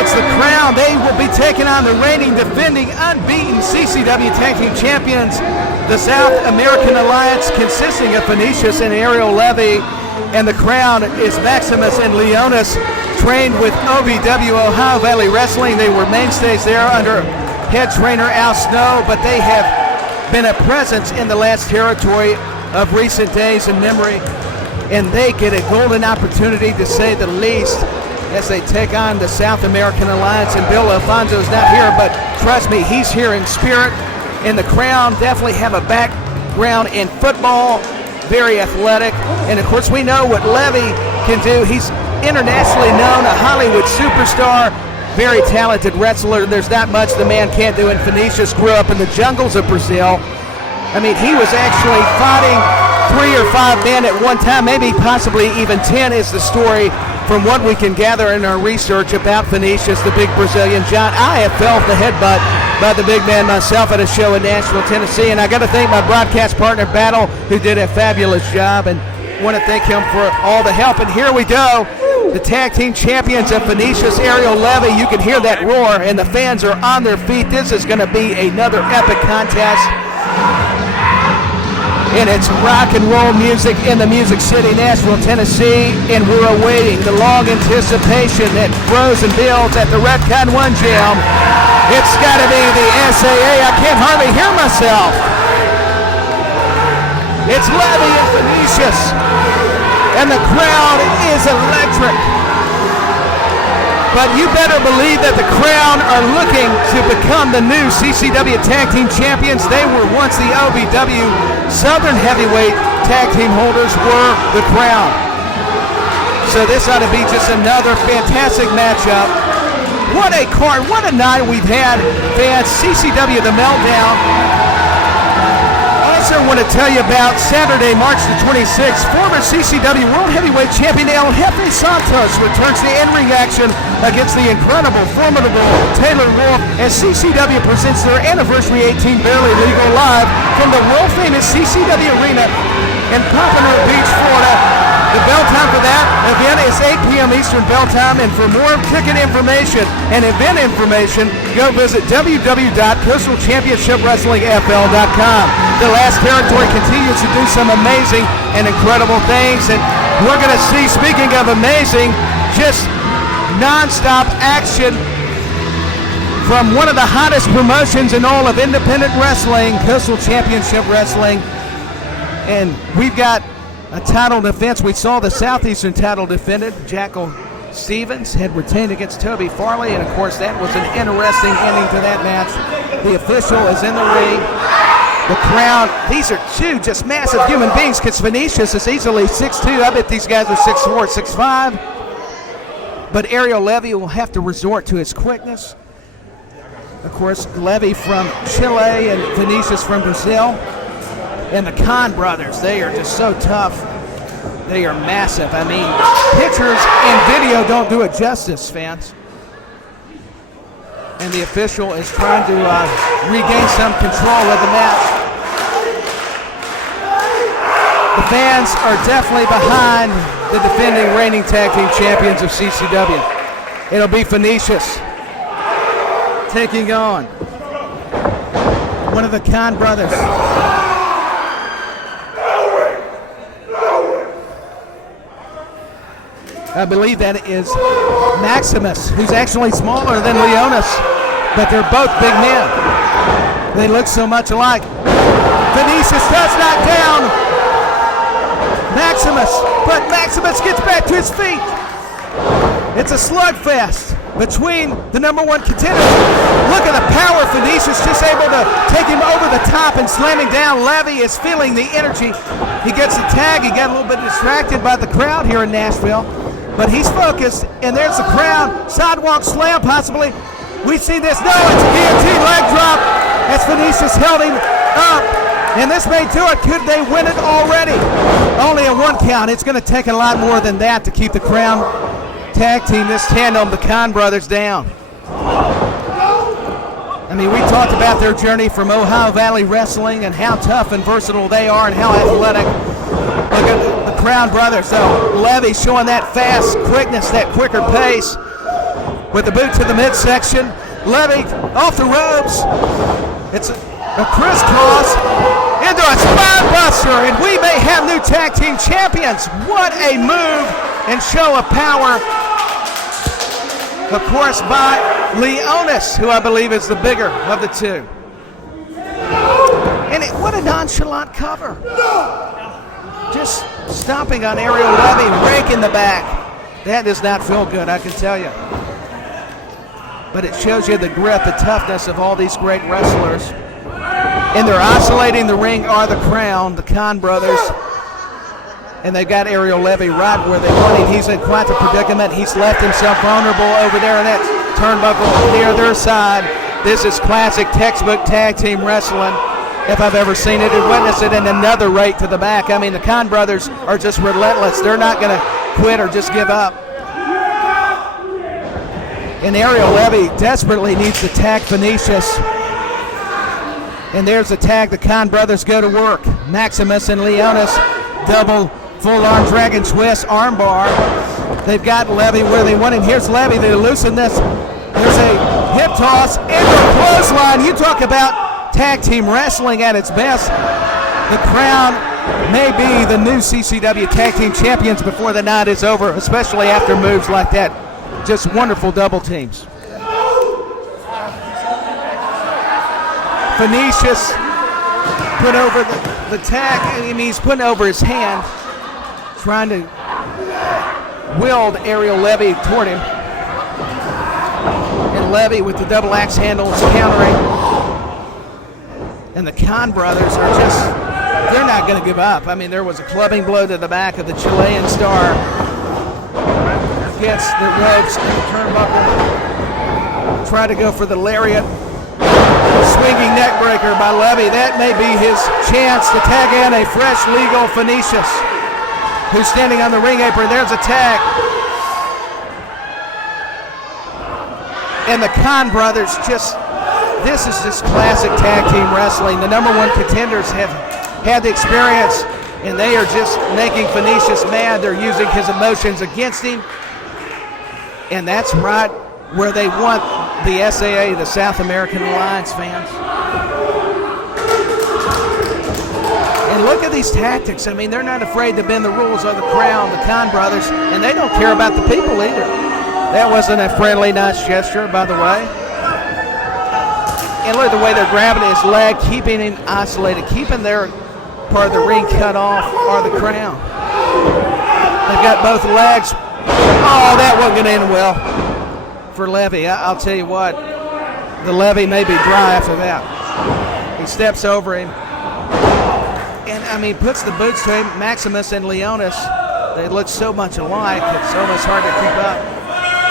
It's the Qrown. They will be taking on the reigning, defending, unbeaten CCW Tag Team Champions, the South American Alliance, consisting of Vinicious and Ariel Levy. And the Qrown is Maximus and Leonis, trained with OVW Ohio Valley Wrestling. They were mainstays there under head trainer Al Snow, but they have been a presence in the last territory of recent days in memory. And they get a golden opportunity, to say the least, as they take on the South American Alliance. And Bill Alfonso's not here, but trust me, he's here in spirit. And the Qrown definitely have a background in football, very athletic. And of course, we know what Levy can do. He's internationally known, a Hollywood superstar, very talented wrestler. There's not much the man can't do. And Vinicious grew up in the jungles of Brazil. I mean, he was actually fighting 3 or 5 men at one time, maybe possibly even 10 is the story from what we can gather in our research about Vinicious, the big Brazilian giant. I have felt the headbutt by the big man myself at a show in Nashville, Tennessee, and I got to thank my broadcast partner, Battle, who did a fabulous job, and want to thank him for all the help. And here we go, the tag team champions of Vinicious, Ariel Levy. You can hear that roar, and the fans are on their feet. This is going to be another epic contest. And it's rock and roll music in the Music City, Nashville, Tennessee, and we're awaiting the long anticipation that grows and builds at the Redcon 1 Gym. It's got to be the SAA. I can't hardly hear myself. It's Levy and Vinicious, and the crowd is electric. But you better believe that the Qrown are looking to become the new CCW Tag Team Champions. They were once the OVW Southern Heavyweight Tag Team holders, were the Qrown. So this ought to be just another fantastic matchup. What a card, what a night we've had, fans. CCW The Meltdown. I also want to tell you about Saturday, March the 26th. Former CCW World Heavyweight Champion El Jefe Santos returns to in-ring action against the incredible, formidable Taylor Wolf as CCW presents their Anniversary 18 Barely Legal live from the world-famous CCW Arena in Pompano Beach, Florida. The bell time for that event is 8 p.m. Eastern Bell Time, and for more ticket information and event information, go visit www.coastalchampionshipwrestlingfl.com. The last territory continues to do some amazing and incredible things, and we're going to see, speaking of amazing, just non-stop action from one of the hottest promotions in all of independent wrestling, Coastal Championship Wrestling. And we've got a title defense. We saw the Southeastern title defended. Jackal Stevens had retained against Toby Farley, and of course that was an interesting ending to that match. The official is in the ring. The Qrown, these are two just massive human beings, because Vinicious is easily 6'2". I bet these guys are 6'4", 6'5". But Ariel Levy will have to resort to his quickness. Of course, Levy from Chile and Vinicious from Brazil. And the Khan brothers, they are just so tough. They are massive. I mean, pictures and video don't do it justice, fans. And the official is trying to regain some control of the match. The fans are definitely behind the defending reigning tag team champions of CCW. It'll be Vinicious taking on one of the Khan brothers. I believe that is Maximus, who's actually smaller than Leonis, but they're both big men. They look so much alike. Vinicious does knock down Maximus, but Maximus gets back to his feet. It's a slugfest between the number one contenders. Look at the power. Vinicious just able to take him over the top and slamming down. Levy is feeling the energy. He gets the tag. He got a little bit distracted by the crowd here in Nashville, but he's focused, and there's the Qrown. Sidewalk slam possibly. We see this. No, it's a guillotine leg drop as Vinicious held him up. And this may do it. Could they win it already? Only a one count. It's going to take a lot more than that to keep the Qrown tag team, this tandem, the Khan brothers, down. I mean, we talked about their journey from Ohio Valley Wrestling and how tough and versatile they are and how athletic. Look at the Qrown brothers. So Levy showing that fast quickness, that quicker pace with the boot to the midsection. Levy off the ropes. It's a crisscross into a spine buster, and we may have new tag team champions. What a move and show of power, of course, by Leonis, who I believe is the bigger of the two. And what a nonchalant cover. Just stomping on Ariel Levy, raking the back. That does not feel good, I can tell you. But it shows you the grit, the toughness of all these great wrestlers. And they're isolating the ring are the Qrown, the Khan brothers. And they've got Ariel Levy right where they want him. He's in quite the predicament. He's left himself vulnerable over there in that turnbuckle near their side. This is classic textbook tag team wrestling, if I've ever seen it, and witnessed it in another rake to the back. I mean, the Khan brothers are just relentless. They're not going to quit or just give up. And Ariel Levy desperately needs to tag Vinicious. And there's the tag. The Khan brothers go to work. Maximus and Leonis, double full-arm dragon twist armbar. They've got Levy where they want him. Here's Levy. They loosen this. There's a hip toss into a clothesline. You talk about tag team wrestling at its best. The Qrown may be the new CCW Tag Team Champions before the night is over, especially after moves like that. Just wonderful double teams. Vinicious put over the tag. I mean, he's putting over his hand, trying to wield Ariel Levy toward him. And Levy with the double axe handles countering. And the Khan brothers are just, they're not going to give up. I mean, there was a clubbing blow to the back of the Chilean star. Gets the ropes and the turnbuckle. Try to go for the lariat. Swinging neck breaker by Levy. That may be his chance to tag in a fresh legal Vinicious, who's standing on the ring apron. There's a tag. And the Khan brothers this is just classic tag team wrestling. The number one contenders have had the experience, and they are just making Vinicious mad. They're using his emotions against him. And that's right where they want the SAA, the South American Alliance, fans. And look at these tactics. I mean, they're not afraid to bend the rules of the Qrown, the Khan brothers, and they don't care about the people either. That wasn't a friendly, nice gesture, by the way. And look at the way they're grabbing his leg, keeping him isolated, keeping their part of the ring cut off are the Qrown. They've got both legs. Oh, that wasn't going to end well for Levy. I'll tell you what, the Levy may be dry after that. He steps over him and, puts the boots to him. Maximus and Leonis, they look so much alike, it's almost hard to keep up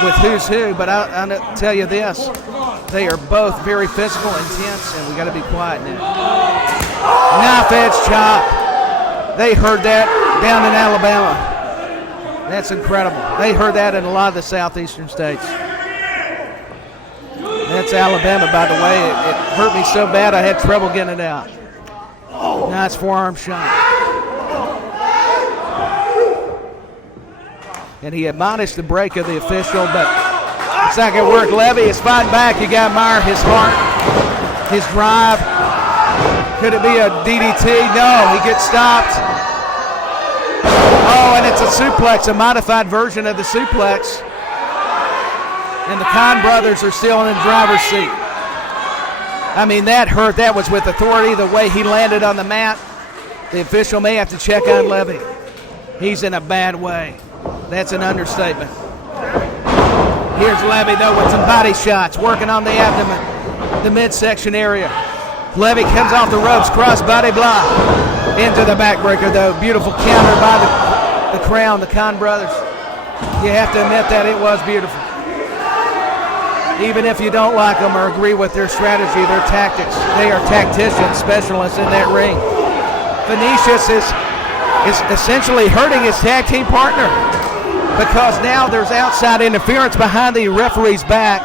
with who's who, but I'll tell you this, they are both very physical, intense, and we got to be quiet now. Knife edge chop. They heard that down in Alabama. That's incredible. They heard that in a lot of the southeastern states. That's Alabama, by the way. It hurt me so bad I had trouble getting it out. Nice forearm shot. And he admonished the break of the official, but it's not going to work. Levy is fighting back. You got to admire his heart, his drive. Could it be a DDT? No, he gets stopped. Oh, and it's a suplex, a modified version of the suplex. And the Khan brothers are still in the driver's seat. That hurt. That was with authority, the way he landed on the mat. The official may have to check on Levy. He's in a bad way. That's an understatement. Here's Levy, though, with some body shots, working on the abdomen, the midsection area. Levy comes off the ropes, cross-body block. Into the backbreaker, though. Beautiful counter by the Qrown, the Khan brothers. You have to admit that it was beautiful. Even if you don't like them or agree with their strategy, their tactics, they are tacticians, specialists in that ring. Vinicious is essentially hurting his tag team partner because now there's outside interference behind the referee's back.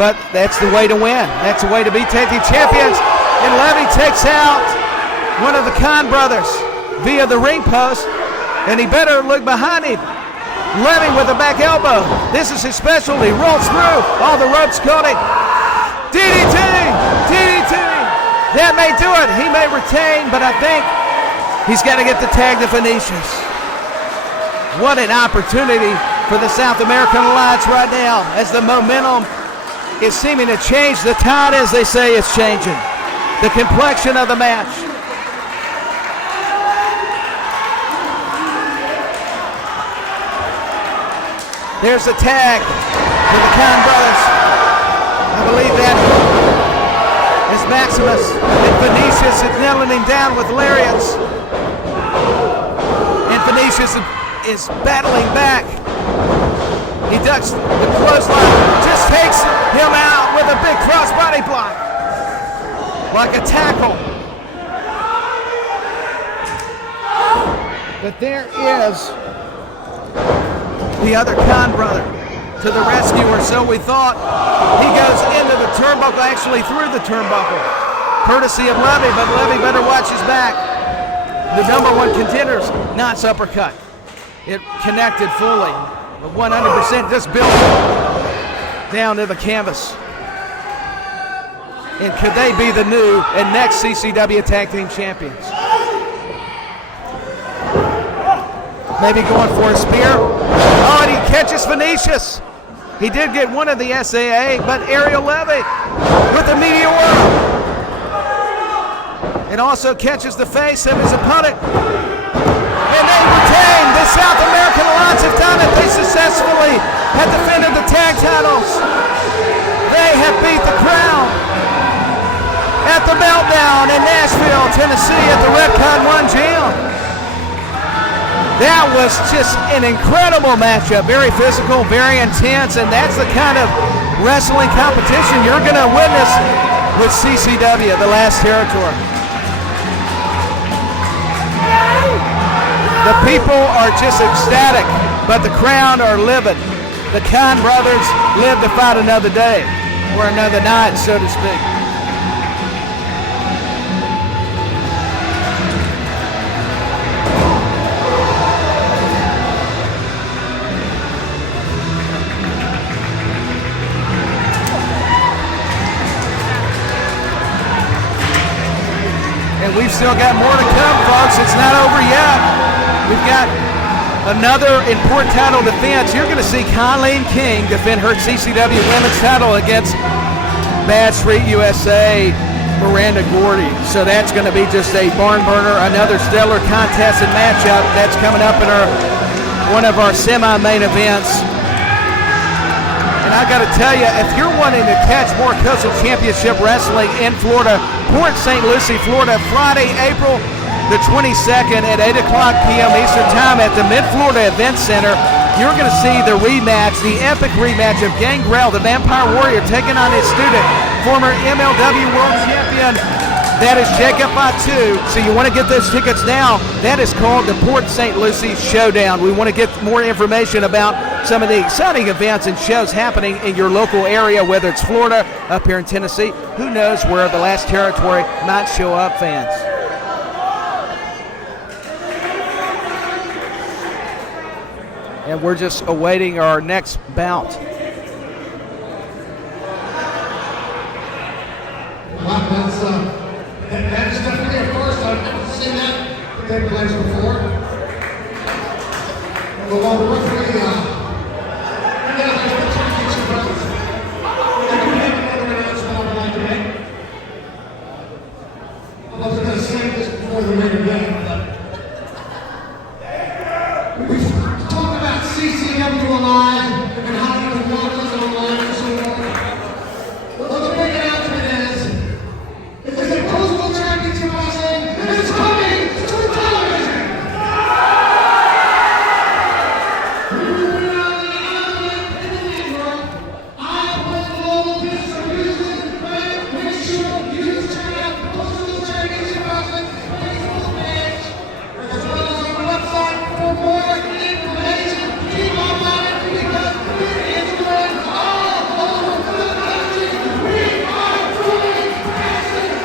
But that's the way to win. That's the way to be tag team champions. And Levy takes out one of the Khan brothers via the ring post, and he better look behind him. Levy with a back elbow. This is his specialty. Rolls through. All the ropes caught him. DDT! DDT! That may do it. He may retain, but I think he's got to get the tag to Vinicious. What an opportunity for the South American Alliance right now as the momentum is seeming to change. The tide, as they say, is changing. The complexion of the match. There's the tag for the Khan brothers. I believe that is Maximus. And Vinicious is nailing him down with lariats. And Vinicious is battling back. He ducks the clothesline, just takes him out with a big crossbody block. Like a tackle. But there is the other Khan brother to the rescue, or so we thought. He goes into the turnbuckle, actually through the turnbuckle, courtesy of Levy, but Levy better watch his back. The number one contender's notch uppercut. It connected fully, but 100% just built down to the canvas. And could they be the new and next CCW Tag Team Champions? Maybe going for a spear. Oh, and he catches Vinicious. He did get one of the SAA, but Ariel Levy with a meteor. And also catches the face of his opponent. And they retain. The South American Alliance have done it. They successfully have defended the tag titles. They have beat the Qrown at the Meltdown in Nashville, Tennessee at the Redcon 1 Gym. That was just an incredible matchup. Very physical, very intense, and that's the kind of wrestling competition you're going to witness with CCW, the last territory. The people are just ecstatic, but the Qrown are livid. The Khan brothers live to fight another day, or another night, so to speak. And we've still got more to come, folks. It's not over yet. We've got another important title defense. You're going to see KiLynn defend her CCW Women's title against Bad Street USA, Miranda Gordy. So that's going to be just a barn burner, another stellar contest and matchup that's coming up in one of our semi-main events. And I got to tell you, if you're wanting to catch more Coastal Championship Wrestling in Florida, Port St. Lucie, Florida, Friday, April the 22nd at 8 o'clock p.m. Eastern Time at the Mid-Florida Event Center, you're going to see the rematch, the epic rematch of Gangrel, the Vampire Warrior, taking on his student, former MLW World Champion. That is Jacob Batu. So you want to get those tickets now. That is called the Port St. Lucie Showdown. We want to get more information about some of the exciting events and shows happening in your local area, whether it's Florida, up here in Tennessee. Who knows where the last territory might show up, fans. And we're just awaiting our next bout. Wow, that is definitely a first. I've never seen that take place before. But while the referee, there's the championship belts. I do have another announcement I would like to make. I was going to say this before the main event, but we've talked about CCW Alive and how you can watch us online and so on. Well, the big announcement is that Coastal Championship Wrestling is coming to television! Moving on the island in the network, I want global distribution, but make sure you check out Coastal Championship Wrestling Facebook page, as well as our website for more information. Keep up on it because it is going all over the country. We are doing wrestling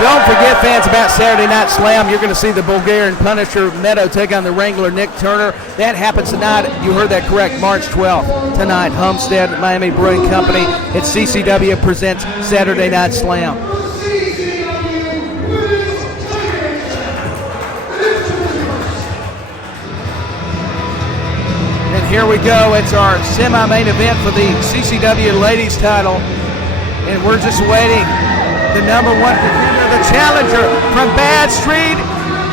Don't forget, fans, about Saturday Night Slam. You're going to see the Bulgarian Punisher Meadow take on the Wrangler Nick Turner. That happens tonight. You heard that correct. March 12th. Tonight, Homestead Miami Brewing Company at CCW presents Saturday Night Slam. And here we go. It's our semi-main event for the CCW Ladies title. And we're just waiting. The number one contender, the challenger from Bad Street,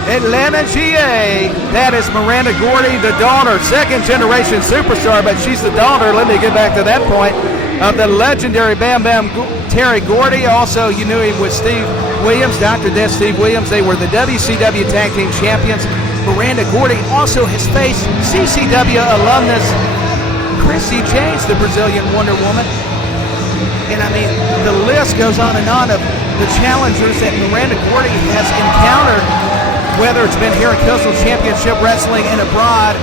Atlanta, GA. That is Miranda Gordy, the daughter, second generation superstar, but she's the daughter, let me get back to that point, of the legendary Bam Bam Terry Gordy. Also, you knew him with Steve Williams, Dr. Death Steve Williams. They were the WCW Tag Team Champions. Miranda Gordy also has faced CCW alumnus Chrissy James, the Brazilian Wonder Woman. And I mean, the list goes on and on of the challengers that Miranda Gordy has encountered, whether it's been here at Coastal Championship Wrestling and abroad.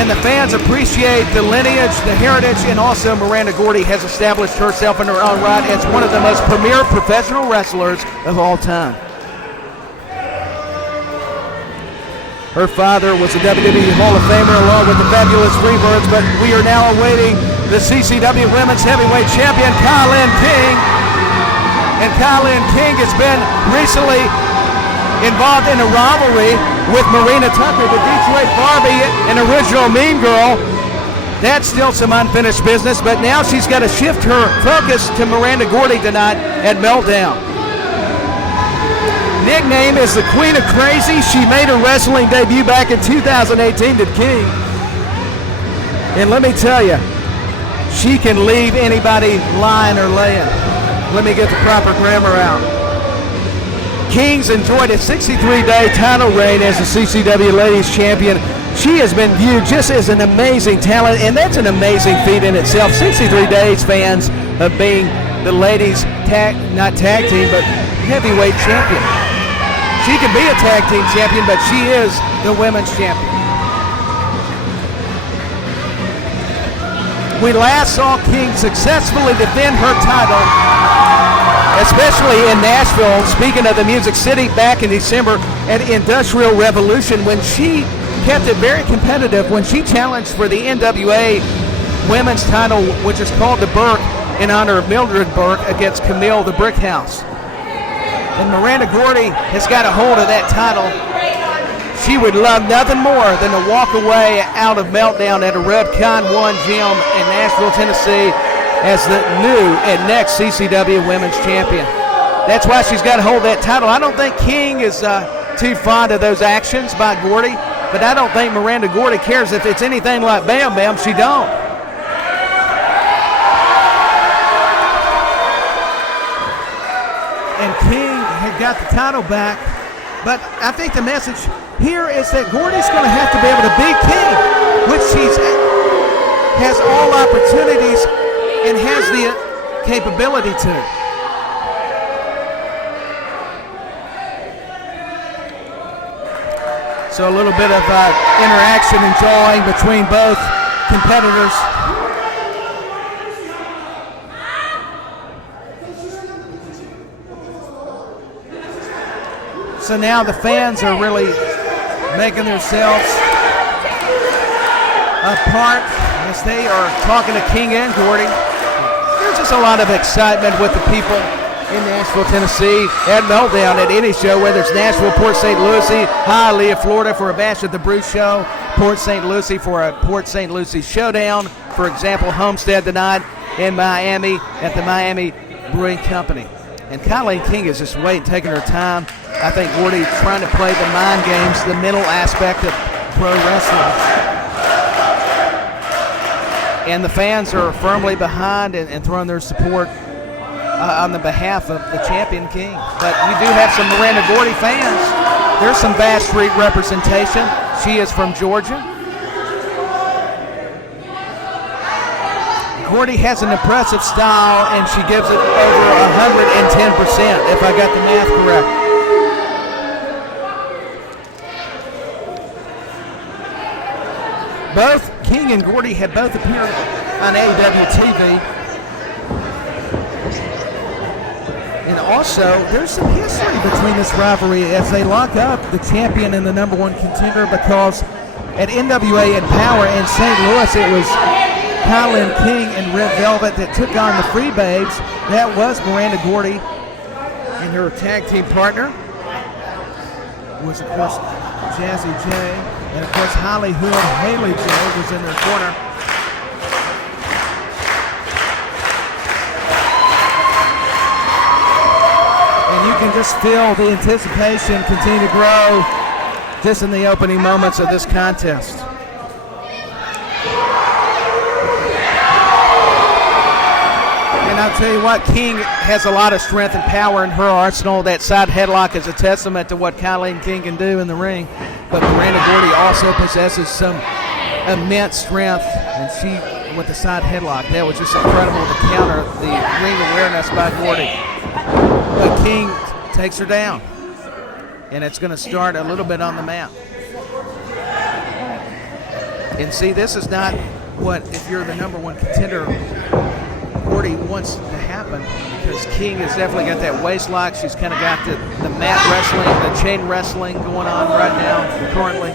And the fans appreciate the lineage, the heritage, and also Miranda Gordy has established herself in her own right as one of the most premier professional wrestlers of all time. Her father was a WWE Hall of Famer along with the fabulous Freebirds, but we are now awaiting the CCW Women's Heavyweight Champion, KiLynn King. And KiLynn King has been recently involved in a rivalry with Marina Tucker, the Detroit Barbie, an original Mean Girl. That's still some unfinished business, but now she's got to shift her focus to Miranda Gordy tonight at Meltdown. Nickname is the Queen of Crazy. She made her wrestling debut back in 2018 to King. And let me tell you, she can leave anybody lying or laying. Let me get the proper grammar out. King's enjoyed a 63-day title reign as the CCW Ladies Champion. She has been viewed just as an amazing talent, and that's an amazing feat in itself. 63 days, fans, of being the ladies' not tag team, but heavyweight champion. She can be a tag team champion, but she is the women's champion. We last saw King successfully defend her title, especially in Nashville, speaking of the Music City, back in December at Industrial Revolution, when she kept it very competitive when she challenged for the NWA women's title, which is called the Burke, in honor of Mildred Burke, against Camille the Brick House. And Miranda Gordy has got a hold of that title. She would love nothing more than to walk away out of Meltdown at a Redcon 1 gym in Nashville, Tennessee as the new and next CCW Women's Champion. That's why she's got to hold that title. I don't think King is too fond of those actions by Gordy, but I don't think Miranda Gordy cares. If it's anything like Bam Bam, she don't. And King had got the title back, but I think the message here is that Gordy's going to have to be able to beat King, which she has all opportunities and has the capability to. So a little bit of interaction and jawing between both competitors. So now the fans are really making themselves apart as they are talking to King and Gordy. There's just a lot of excitement with the people in Nashville, Tennessee, at Meltdown, at any show, whether it's Nashville, Port St. Lucie, Hialeah, Florida for a Bash at the Bruce show, Port St. Lucie for a Port St. Lucie showdown, for example, Homestead tonight in Miami at the Miami Brewing Company. And KiLynn King is just waiting, taking her time. I think Gordy trying to play the mind games, the mental aspect of pro wrestling. And the fans are firmly behind and throwing their support on the behalf of the champion King. But you do have some Miranda Gordy fans. There's some Bass Street representation. She is from Georgia. Gordy has an impressive style, and she gives it over 110%, if I got the math correct. Both King and Gordy have both appeared on AEW TV. And also, there's some history between this rivalry as they lock up the champion and the number one contender, because at NWA Empower in St. Louis, it was KiLynn King and Red Velvet that took on the Free Babes. That was Miranda Gordy, and her tag team partner was, of course, Jazzy J, and of course Holly Hood, Haley J was in their corner. And you can just feel the anticipation continue to grow just in the opening moments of this contest. And I'll tell you what, King has a lot of strength and power in her arsenal. That side headlock is a testament to what KiLynn King can do in the ring. But Miranda Gordy also possesses some immense strength, and she, with the side headlock, that was just incredible to counter the ring awareness by Gordy. But King takes her down, and it's going to start a little bit on the map. And see, this is not what, if you're the number one contender, Gordy wants to happen, because King has definitely got that waist lock. She's kind of got the mat wrestling, the chain wrestling going on right now, currently.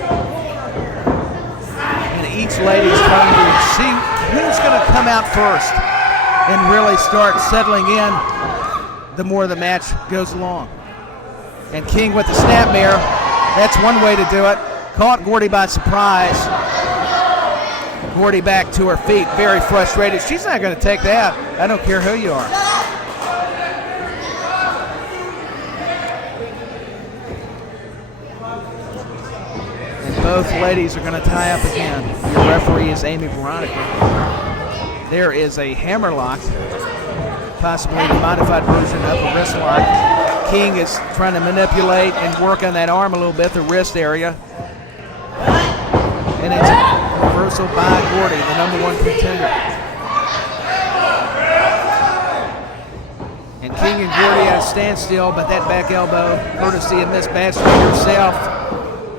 And each lady's trying to see who's going to come out first and really start settling in the more the match goes along. And King with the snapmare, that's one way to do it. Caught Gordy by surprise. Gordy back to her feet, very frustrated. She's not going to take that. I don't care who you are. And both ladies are going to tie up again. Your referee is Amy Veronica. There is a hammerlock, possibly the modified version of a wrist lock. King is trying to manipulate and work on that arm a little bit, the wrist area. And it's a reversal by Gordy, the number one contender. And King and Gordy at a standstill, but that back elbow, courtesy of Miss Batchelor herself,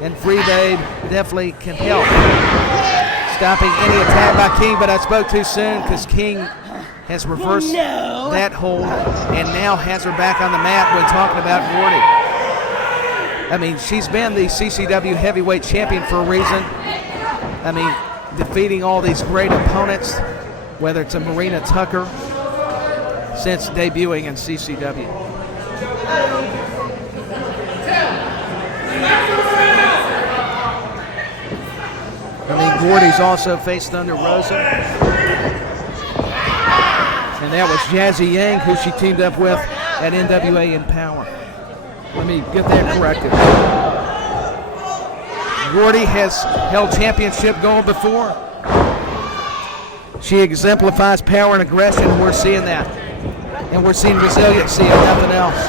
and Free Babe definitely can help. Stopping any attack by King, but I spoke too soon, because King has reversed that hold and now has her back on the mat when talking about Gordy. I mean, she's been the CCW heavyweight champion for a reason. I mean, defeating all these great opponents, whether it's a Marina Tucker, since debuting in CCW. Gordy's also faced Thunder Rosa. And that was Jazzy Yang, who she teamed up with at NWA Empower. Let me get that corrected. Gordy has held championship gold before. She exemplifies power and aggression, and we're seeing that. And we're seeing resiliency and nothing else.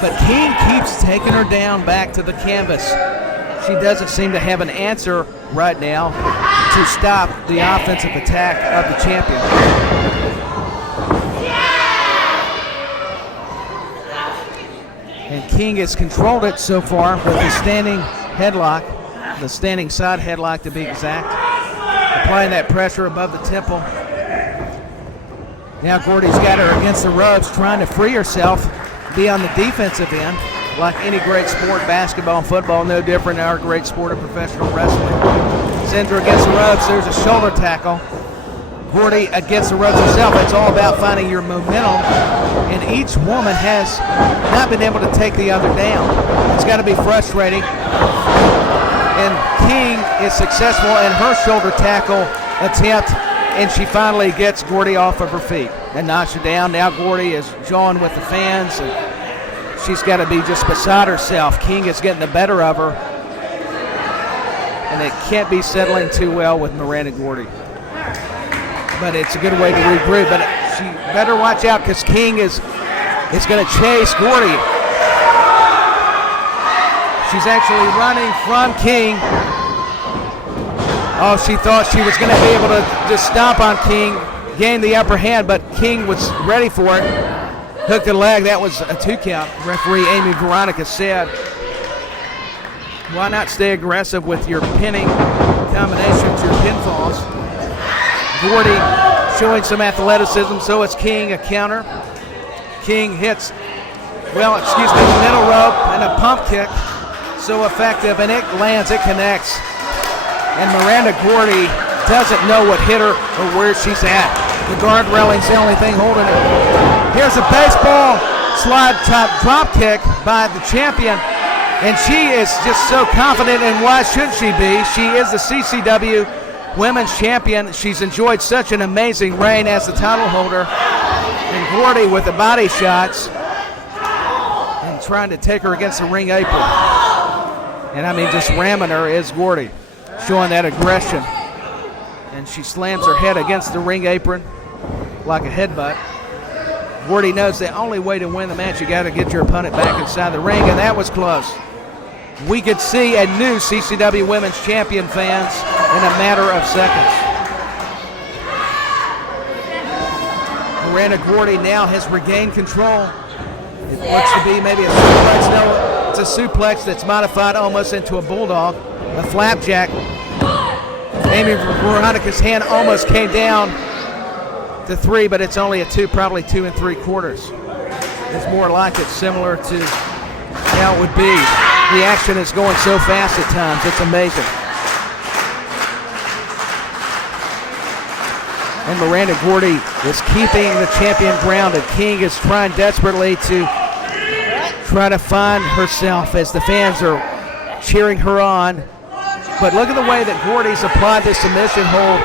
But King keeps taking her down back to the canvas. She doesn't seem to have an answer right now to stop the offensive attack of the champion. And King has controlled it so far with the standing headlock, the standing side headlock to be exact, applying that pressure above the temple. Now Gordy's got her against the ropes, trying to free herself, be on the defensive end. Like any great sport, basketball and football, no different in our great sport of professional wrestling. Sends her against the ropes, there's a shoulder tackle. Gordy against the ropes herself. It's all about finding your momentum, and each woman has not been able to take the other down. It's got to be frustrating. And King is successful in her shoulder tackle attempt, and she finally gets Gordy off of her feet and knocks her down. Now Gordy is jawing with the fans, and she's got to be just beside herself. King is getting the better of her, and it can't be settling too well with Miranda Gordy. But it's a good way to regroup. But she better watch out, because King is going to chase Gordy. She's actually running from King. Oh, she thought she was going to be able to just stomp on King, gain the upper hand, but King was ready for it. Hooked the leg. That was a 2 count. Referee Amy Veronica said, why not stay aggressive with your pinning combinations, your pinfalls? Gordy showing some athleticism, so it's King, a counter. King hits, the middle rope and a pump kick. So effective, and it lands, it connects. And Miranda Gordy doesn't know what hit her or where she's at. The guard railing's the only thing holding her. Here's a baseball slide top drop kick by the champion, and she is just so confident, and why should she be? She is the CCW Women's Champion. She's enjoyed such an amazing reign as the title holder. And Gordy with the body shots and trying to take her against the ring apron. And I mean, just ramming her is Gordy, showing that aggression. And she slams her head against the ring apron like a headbutt. Gordy knows the only way to win the match, you got to get your opponent back inside the ring, and that was close. We could see a new CCW Women's Champion, fans, in a matter of seconds. Miranda Gordy now has regained control. It looks to be maybe a suplex. No, it's a suplex that's modified almost into a bulldog, a flapjack. Amy Veronica's hand almost came down to 3, but it's only a 2, probably 2 3/4. It's more like it's similar to how it would be. The action is going so fast at times, it's amazing. And Miranda Gordy is keeping the champion grounded. King is trying desperately to try to find herself as the fans are cheering her on. But look at the way that Gordy's applied this submission hold.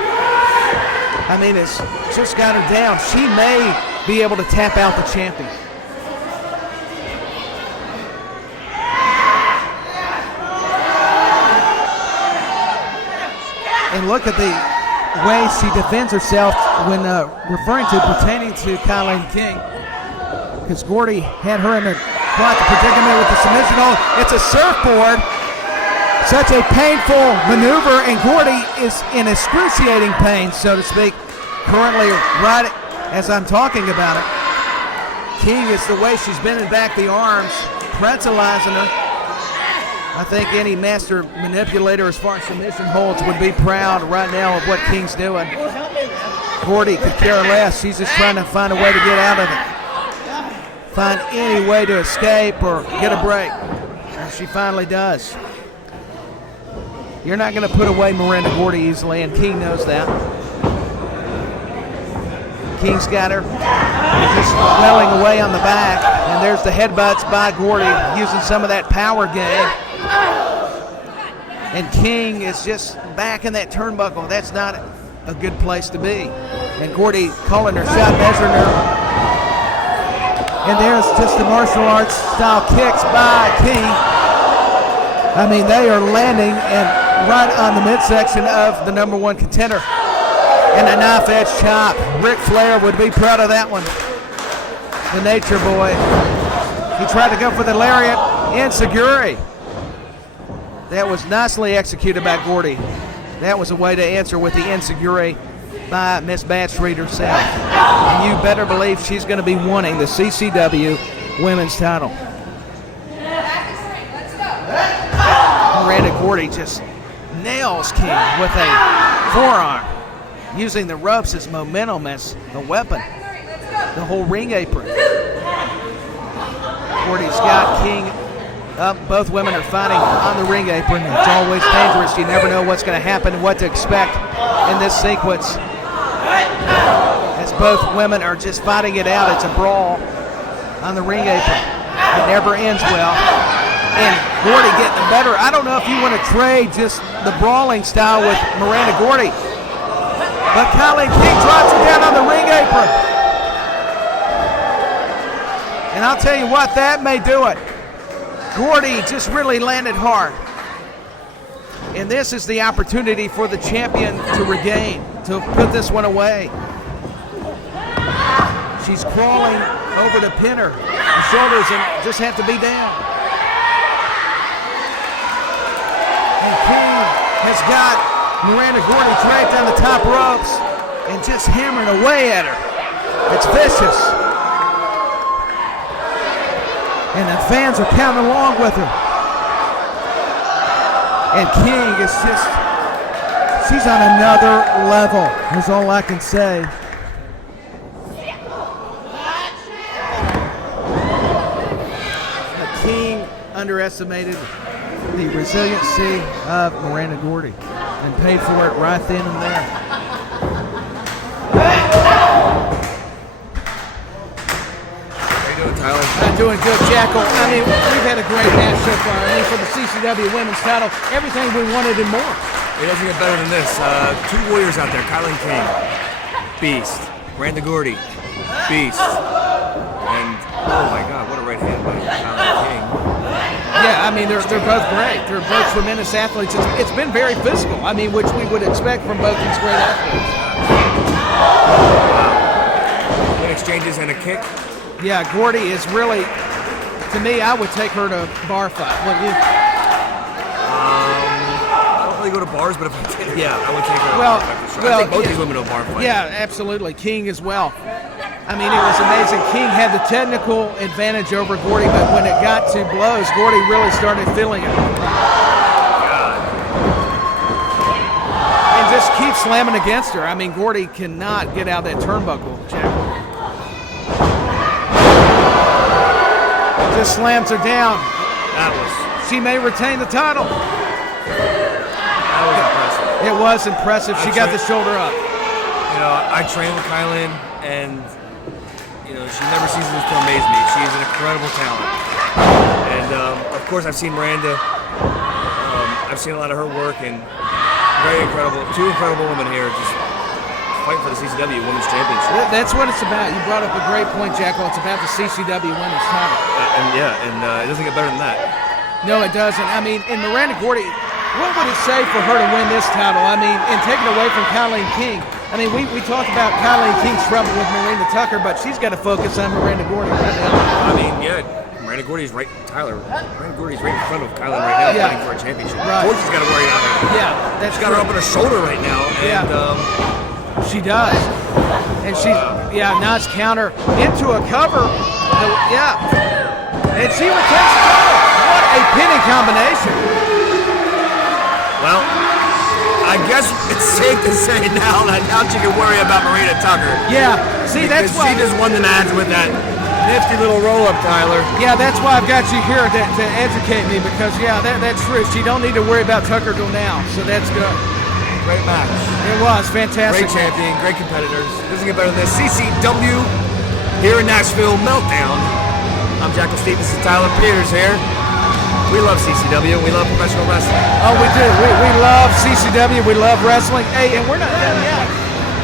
I mean, it's just got her down. She may be able to tap out the champion. And look at the way she defends herself when referring to pertaining to KiLynn King, because Gordy had her in the quite predicament with the submission hold. It's a surfboard. Such a painful maneuver, and Gordy is in excruciating pain, so to speak, currently right as I'm talking about it. King is the way she's bending back the arms, pretzelizing her. I think any master manipulator as far as submission holds would be proud right now of what King's doing. Gordy could care less. She's just trying to find a way to get out of it. Find any way to escape or get a break. And she finally does. You're not going to put away Miranda Gordy easily, and King knows that. King's got her just welling away on the back, and there's the headbutts by Gordy, using some of that power game. And King is just back in that turnbuckle. That's not a good place to be. And Gordy calling her shot, measuring her. And there's just the martial arts style kicks by King. I mean, they are landing and right on the midsection of the number one contender. And a knife edge chop. Ric Flair would be proud of that one. The Nature Boy. He tried to go for the lariat. Enziguri. That was nicely executed by Gordy. That was a way to answer with the Enziguri by Miss Badstreet herself. And you better believe she's going to be wanting the CCW Women's title. Miranda Gordy just nails King with a forearm, using the ropes as momentum, as a weapon. The whole ring apron. Gordy's got King up. Both women are fighting on the ring apron. It's always dangerous. You never know what's going to happen and what to expect in this sequence. As both women are just fighting it out. It's a brawl on the ring apron. It never ends well. And Gordy getting the better. I don't know if you want to trade just the brawling style with Miranda Gordy. But KiLynn King drops her down on the ring apron. And I'll tell you what, that may do it. Gordy just really landed hard. And this is the opportunity for the champion to regain, to put this one away. She's crawling over the pinner. The shoulders and just have to be down. And King has got Miranda Gordy draped on the top ropes and just hammering away at her. It's vicious. And the fans are counting along with her. And King is just, she's on another level, is all I can say. King underestimated the resiliency of Miranda Gordy and paid for it right then and there. Tyler? I'm doing good, Jackal. I mean, we've had a great match so far. I mean, for the CCW Women's title, everything we wanted and more. It doesn't get better than this. Two warriors out there, KiLynn King, beast. Miranda Gordy, beast. And, oh my God, what a right hand by KiLynn King. Yeah, I mean, they're both great. They're both tremendous athletes. It's been very physical, I mean, which we would expect from both these great athletes. Wow. Good exchanges and a kick. Yeah, Gordy is really, to me, I would take her to bar fight, wouldn't you? I don't really go to bars, but if I did, yeah, I would take her. Well, I think both these women to a bar fight. Yeah, absolutely. King as well. I mean, it was amazing. King had the technical advantage over Gordy, but when it got to blows, Gordy really started feeling it. And just keep slamming against her. I mean, Gordy cannot get out of that turnbuckle, Jack. Just slams her down. She may retain the title. That was impressive. It was impressive. She got the shoulder up. You know, I train with KiLynn, and you know, she never ceases to amaze me. She's an incredible talent. And of course, I've seen Miranda. I've seen a lot of her work, and very incredible. Two incredible women here, just fighting for the CCW Women's Championship. That's what it's about. You brought up a great point, Jackal. It's about the CCW Women's title. It doesn't get better than that. No, it doesn't. I mean, in Miranda Gordy, what would it say for her to win this title? I mean, and take it away from KiLynn King. I mean, we talked about KiLynn King's trouble with Miranda Tucker, but she's got to focus on Miranda Gordy right now. I mean, yeah, Miranda Gordy's right, Tyler. Miranda Gordy's right in front of KiLynn right now, fighting for a championship. Right. Of course, she's got to worry about her. Yeah, that's she's got her up on her shoulder right now, and she does. And she, nice counter into a cover. And she retains the title. What a pinning combination. Well, I guess it's safe to say now that she can worry about Miranda Tucker. Yeah, see, that's why she just won the match with that nifty little roll-up, Tyler. Yeah, that's why I've got you here to educate me, because, that's true. She don't need to worry about Tucker till now, so that's good. Great match. It was fantastic. Great champion, great competitors. Doesn't get better than this. CCW here in Nashville, Meltdown. I'm Jackal Steve. This is Tyler Peters here. We love CCW and we love professional wrestling. Oh, we do. We love CCW. We love wrestling. Hey, and we're not done yet.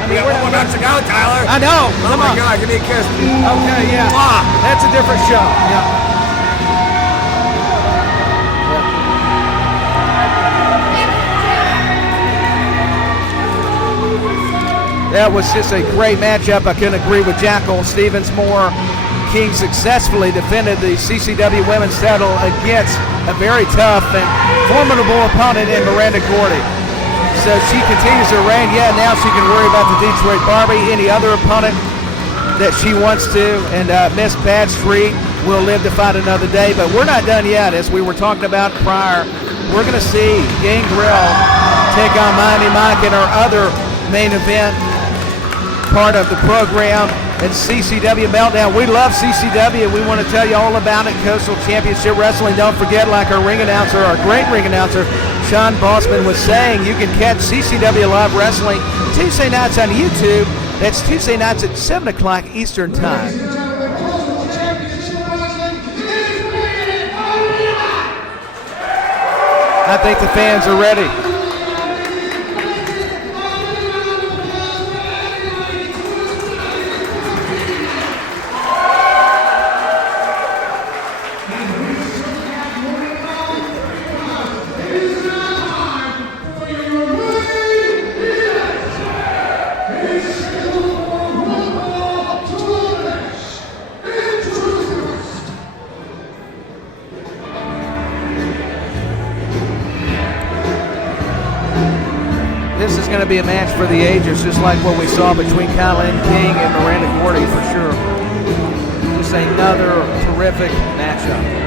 I mean, one more match to go, Tyler. I know. Oh my God, give me a kiss. Okay, yeah. Mwah. That's a different show. Yeah. That was just a great matchup. I couldn't agree with Jackal. Stevens more. King successfully defended the CCW Women's title against a very tough and formidable opponent in Miranda Gordy. So she continues her reign. Yeah, now she can worry about the Detroit Barbie, any other opponent that she wants to. And Miss Bad Street will live to fight another day. But we're not done yet. As we were talking about prior, we're going to see Gangrel take on Miami Mike in our other main event part of the program at CCW Meltdown. We love CCW. We want to tell you all about it. Coastal Championship Wrestling. Don't forget, like our ring announcer, our great ring announcer, Sean Bossman was saying, you can catch CCW Live Wrestling Tuesday nights on YouTube. That's Tuesday nights at 7 o'clock Eastern Time. I think the fans are ready. This is going to be a match for the ages, just like what we saw between KiLynn King and Miranda Gordy for sure. Just another terrific matchup.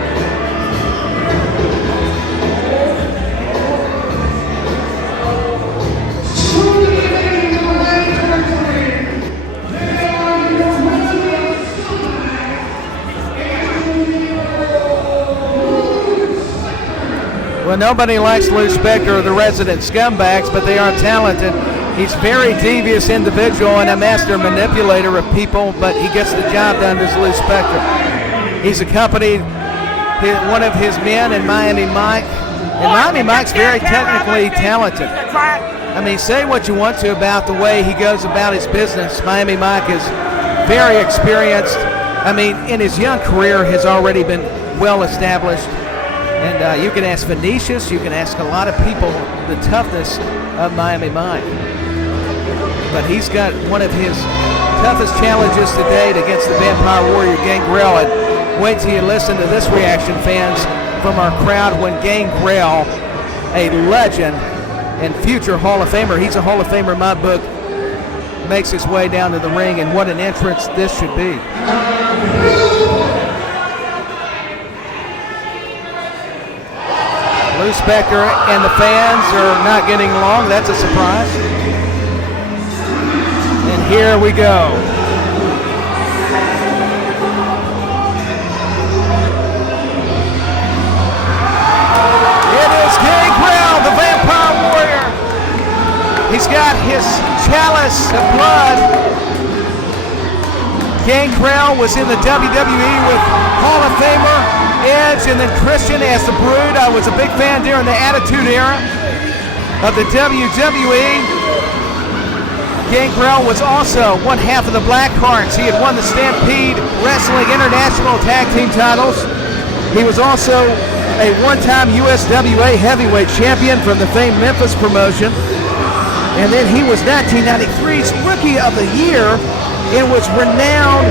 Well, nobody likes Lou Spector or the resident scumbags, but they are talented. He's a very devious individual and a master manipulator of people, but he gets the job done as Lou Spector. He's accompanied one of his men in Miami Mike, and Miami Mike's very technically talented. I mean, say what you want to about the way he goes about his business. Miami Mike is very experienced. I mean, in his young career has already been well established. And you can ask Vinicious, you can ask a lot of people the toughness of Miami Mike. But he's got one of his toughest challenges to date against the Vampire Warrior Gangrel. And wait till you listen to this reaction, fans, from our crowd when Gangrel, a legend and future Hall of Famer, he's a Hall of Famer in my book, makes his way down to the ring, and what an entrance this should be. Lou Spector and the fans are not getting along. That's a surprise. And here we go. It is Gangrel, the Vampire Warrior. He's got his chalice of blood. Gangrel was in the WWE with Hall of Famer Edge and then Christian as the Brood. I was a big fan during the Attitude Era of the WWE. Gangrel was also one half of the Blackhearts. He had won the Stampede Wrestling International Tag Team titles. He was also a one-time USWA Heavyweight Champion from the famed Memphis promotion. And then he was 1993's Rookie of the Year and was renowned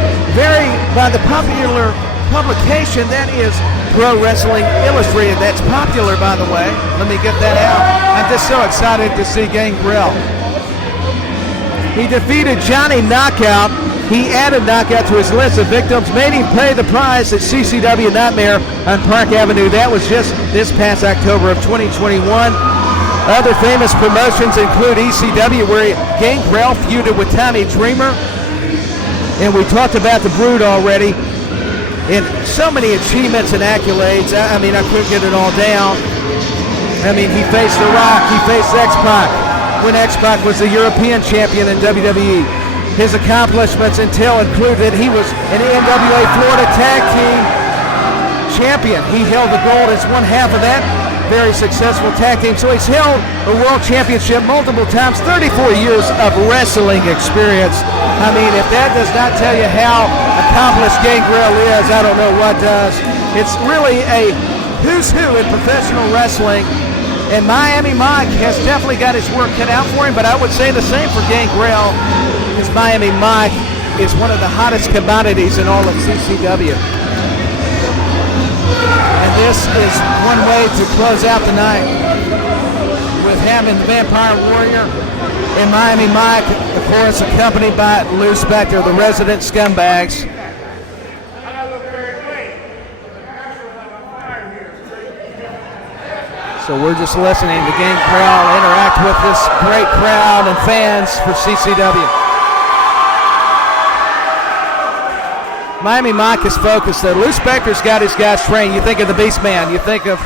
by the popular publication that is Pro Wrestling Illustrated. That's popular, by the way. Let me get that out. I'm just so excited to see Gangrel. He defeated Johnny Knockout. He added Knockout to his list of victims, made him pay the price at CCW Nightmare on Park Avenue. That was just this past October of 2021. Other famous promotions include ECW, where Gangrel feuded with Tommy Dreamer. And we talked about the Brood already. And so many achievements and accolades. I mean, I couldn't get it all down. I mean, he faced The Rock. He faced X-Pac when X-Pac was the European champion in WWE. His accomplishments include that he was an NWA Florida Tag Team champion. He held the gold as one half of that very successful tag team. So he's held a world championship multiple times, 34 years of wrestling experience. I mean, if that does not tell you how accomplished Gangrel is, I don't know what does. It's really a who's who in professional wrestling. And Miami Mike has definitely got his work cut out for him, but I would say the same for Gangrel, because Miami Mike is one of the hottest commodities in all of CCW. And this is one way to close out the night with having the Vampire Warrior and Miami Mike, of course, accompanied by Lou Spector, the resident scumbags. So we're just listening to Gangrel interact with this great crowd and fans for CCW. Miami Mike is focused though. Lou Spector's got his guys trained. You think of the Beast Man. You think of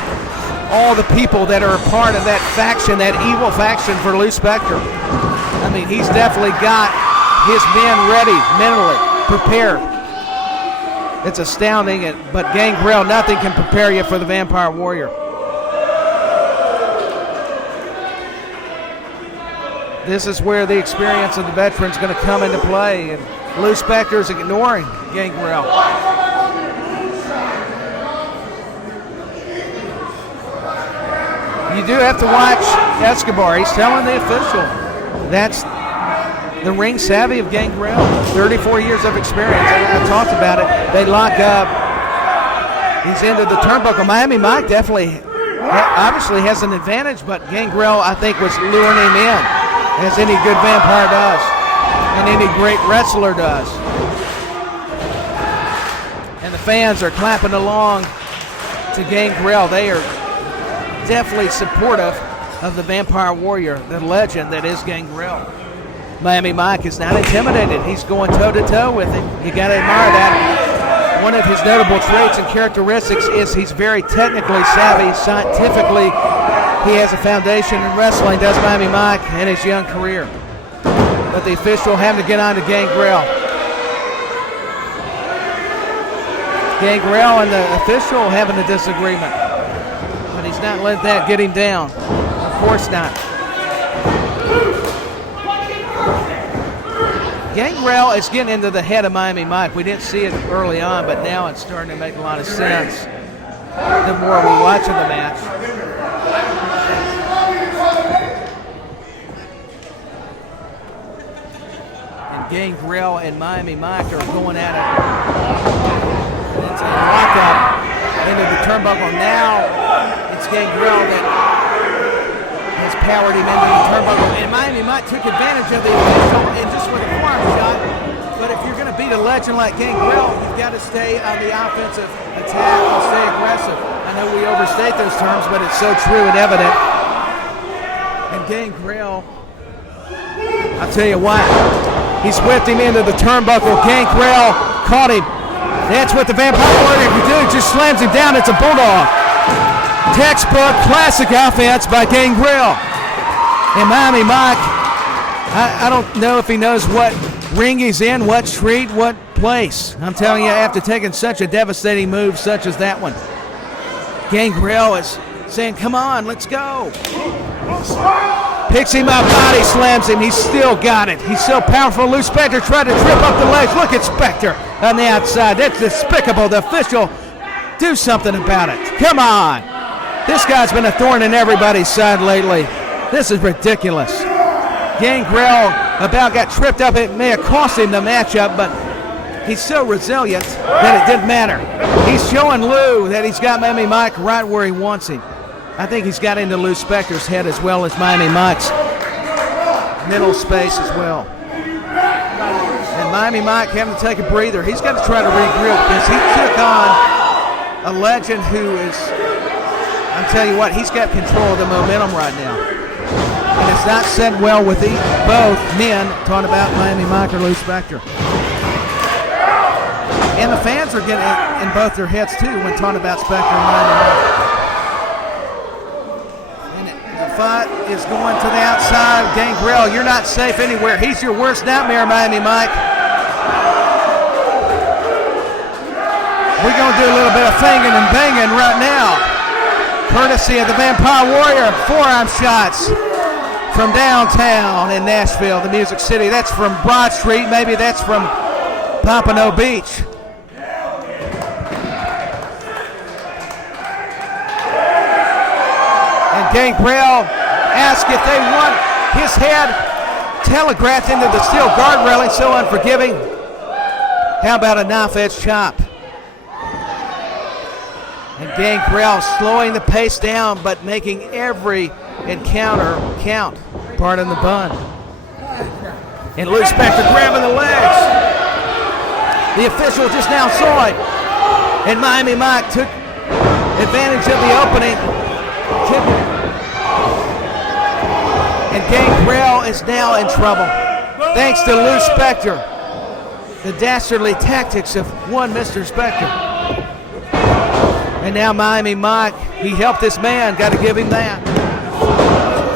all the people that are a part of that faction, that evil faction for Lou Spector. I mean, he's definitely got his men ready, mentally prepared. It's astounding, but Gangrel, nothing can prepare you for the Vampire Warrior. This is where the experience of the veteran's going to come into play, and Lou Spector's ignoring Gangrel. You do have to watch Escobar. He's telling the official that's the ring savvy of Gangrel. 34 years of experience. I talked about it. They lock up. He's into the turnbuckle. Miami Mike definitely obviously has an advantage, but Gangrel, I think, was luring him in, as any good vampire does, and any great wrestler does. And the fans are clapping along to Gangrel. They are definitely supportive of the Vampire Warrior, the legend that is Gangrel. Miami Mike is not intimidated. He's going toe-to-toe with him. You got to admire that. One of his notable traits and characteristics is he's very technically savvy, scientifically. He has a foundation in wrestling, does Miami Mike, in his young career. But the official having to get on to Gangrel. Gangrel and the official having a disagreement. But he's not let that get him down. Of course not. Gangrel is getting into the head of Miami Mike. We didn't see it early on, but now it's starting to make a lot of sense the more we're watching the match. Gangrel and Miami Mike are going at it. It's a lock up into the turnbuckle. Now it's Gangrel that has powered him into the turnbuckle. And Miami Mike took advantage of the official and just with a forearm shot. But if you're going to beat a legend like Gangrel, you've got to stay on the offensive attack and stay aggressive. I know we overstate those terms, but it's so true and evident. And Gangrel, I'll tell you what. He's whipped him into the turnbuckle. Gangrel caught him. That's what the Vampire Warrior can do. Just slams him down. It's a bulldog. Textbook classic offense by Gangrel. And Miami Mike, I don't know if he knows what ring he's in, what street, what place. I'm telling you, after taking such a devastating move such as that one, Gangrel is saying, come on, let's go. Picks him up, body slams him. He's still got it. He's so powerful. Lou Spector tried to trip up the legs. Look at Spector on the outside. That's despicable. The official, do something about it. Come on. This guy's been a thorn in everybody's side lately. This is ridiculous. Gangrel about got tripped up. It may have cost him the matchup, but he's so resilient that it didn't matter. He's showing Lou that he's got Miami Mike right where he wants him. I think he's got into Lou Spector's head as well as Miami Mike's middle space as well. And Miami Mike having to take a breather. He's got to try to regroup because he took on a legend who is, I'm telling you what, he's got control of the momentum right now. And it's not set well with both men talking about Miami Mike or Lou Spector. And the fans are getting it in both their heads too when talking about Spector and Miami Mike. Fight is going to the outside. Gangrel, you're not safe anywhere. He's your worst nightmare, Miami Mike. We're going going to do a little bit of finging and banging right now. Courtesy of the Vampire Warrior. Forearm shots from downtown in Nashville, the Music City. That's from Broad Street. Maybe that's from Pompano Beach. And Gangrel asked if they want his head telegraphed into the steel guard railing, so unforgiving. How about a knife-edge chop? And Gangrel slowing the pace down, but making every encounter count. Pardon the bun. And Lou Spector grabbing the legs. The official just now saw it. And Miami Mike took advantage of the opening. And Gangrel is now in trouble. Thanks to Lou Spector. The dastardly tactics of one Mr. Spector. And now Miami Mike, he helped this man, got to give him that.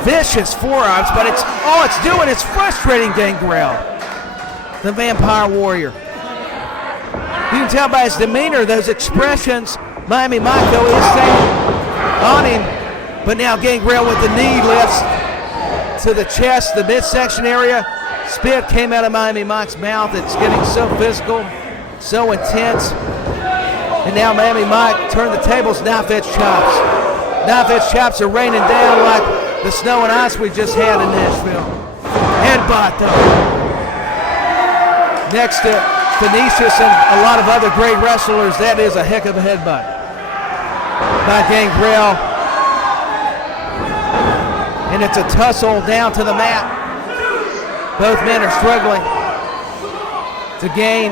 Vicious forearms, but all it's doing is frustrating Gangrel, the Vampire Warrior. You can tell by his demeanor, those expressions, Miami Mike though is staying on him, but now Gangrel with the knee lifts to the chest, the midsection area. Spit came out of Miami Mike's mouth. It's getting so physical, so intense. And now Miami Mike turned the tables, knife-edge chops. Knife-edge chops are raining down like the snow and ice we just had in Nashville. Headbutt though. Next to Vinicious and a lot of other great wrestlers, that is a heck of a headbutt by Gangrel. And it's a tussle down to the mat. Both men are struggling to gain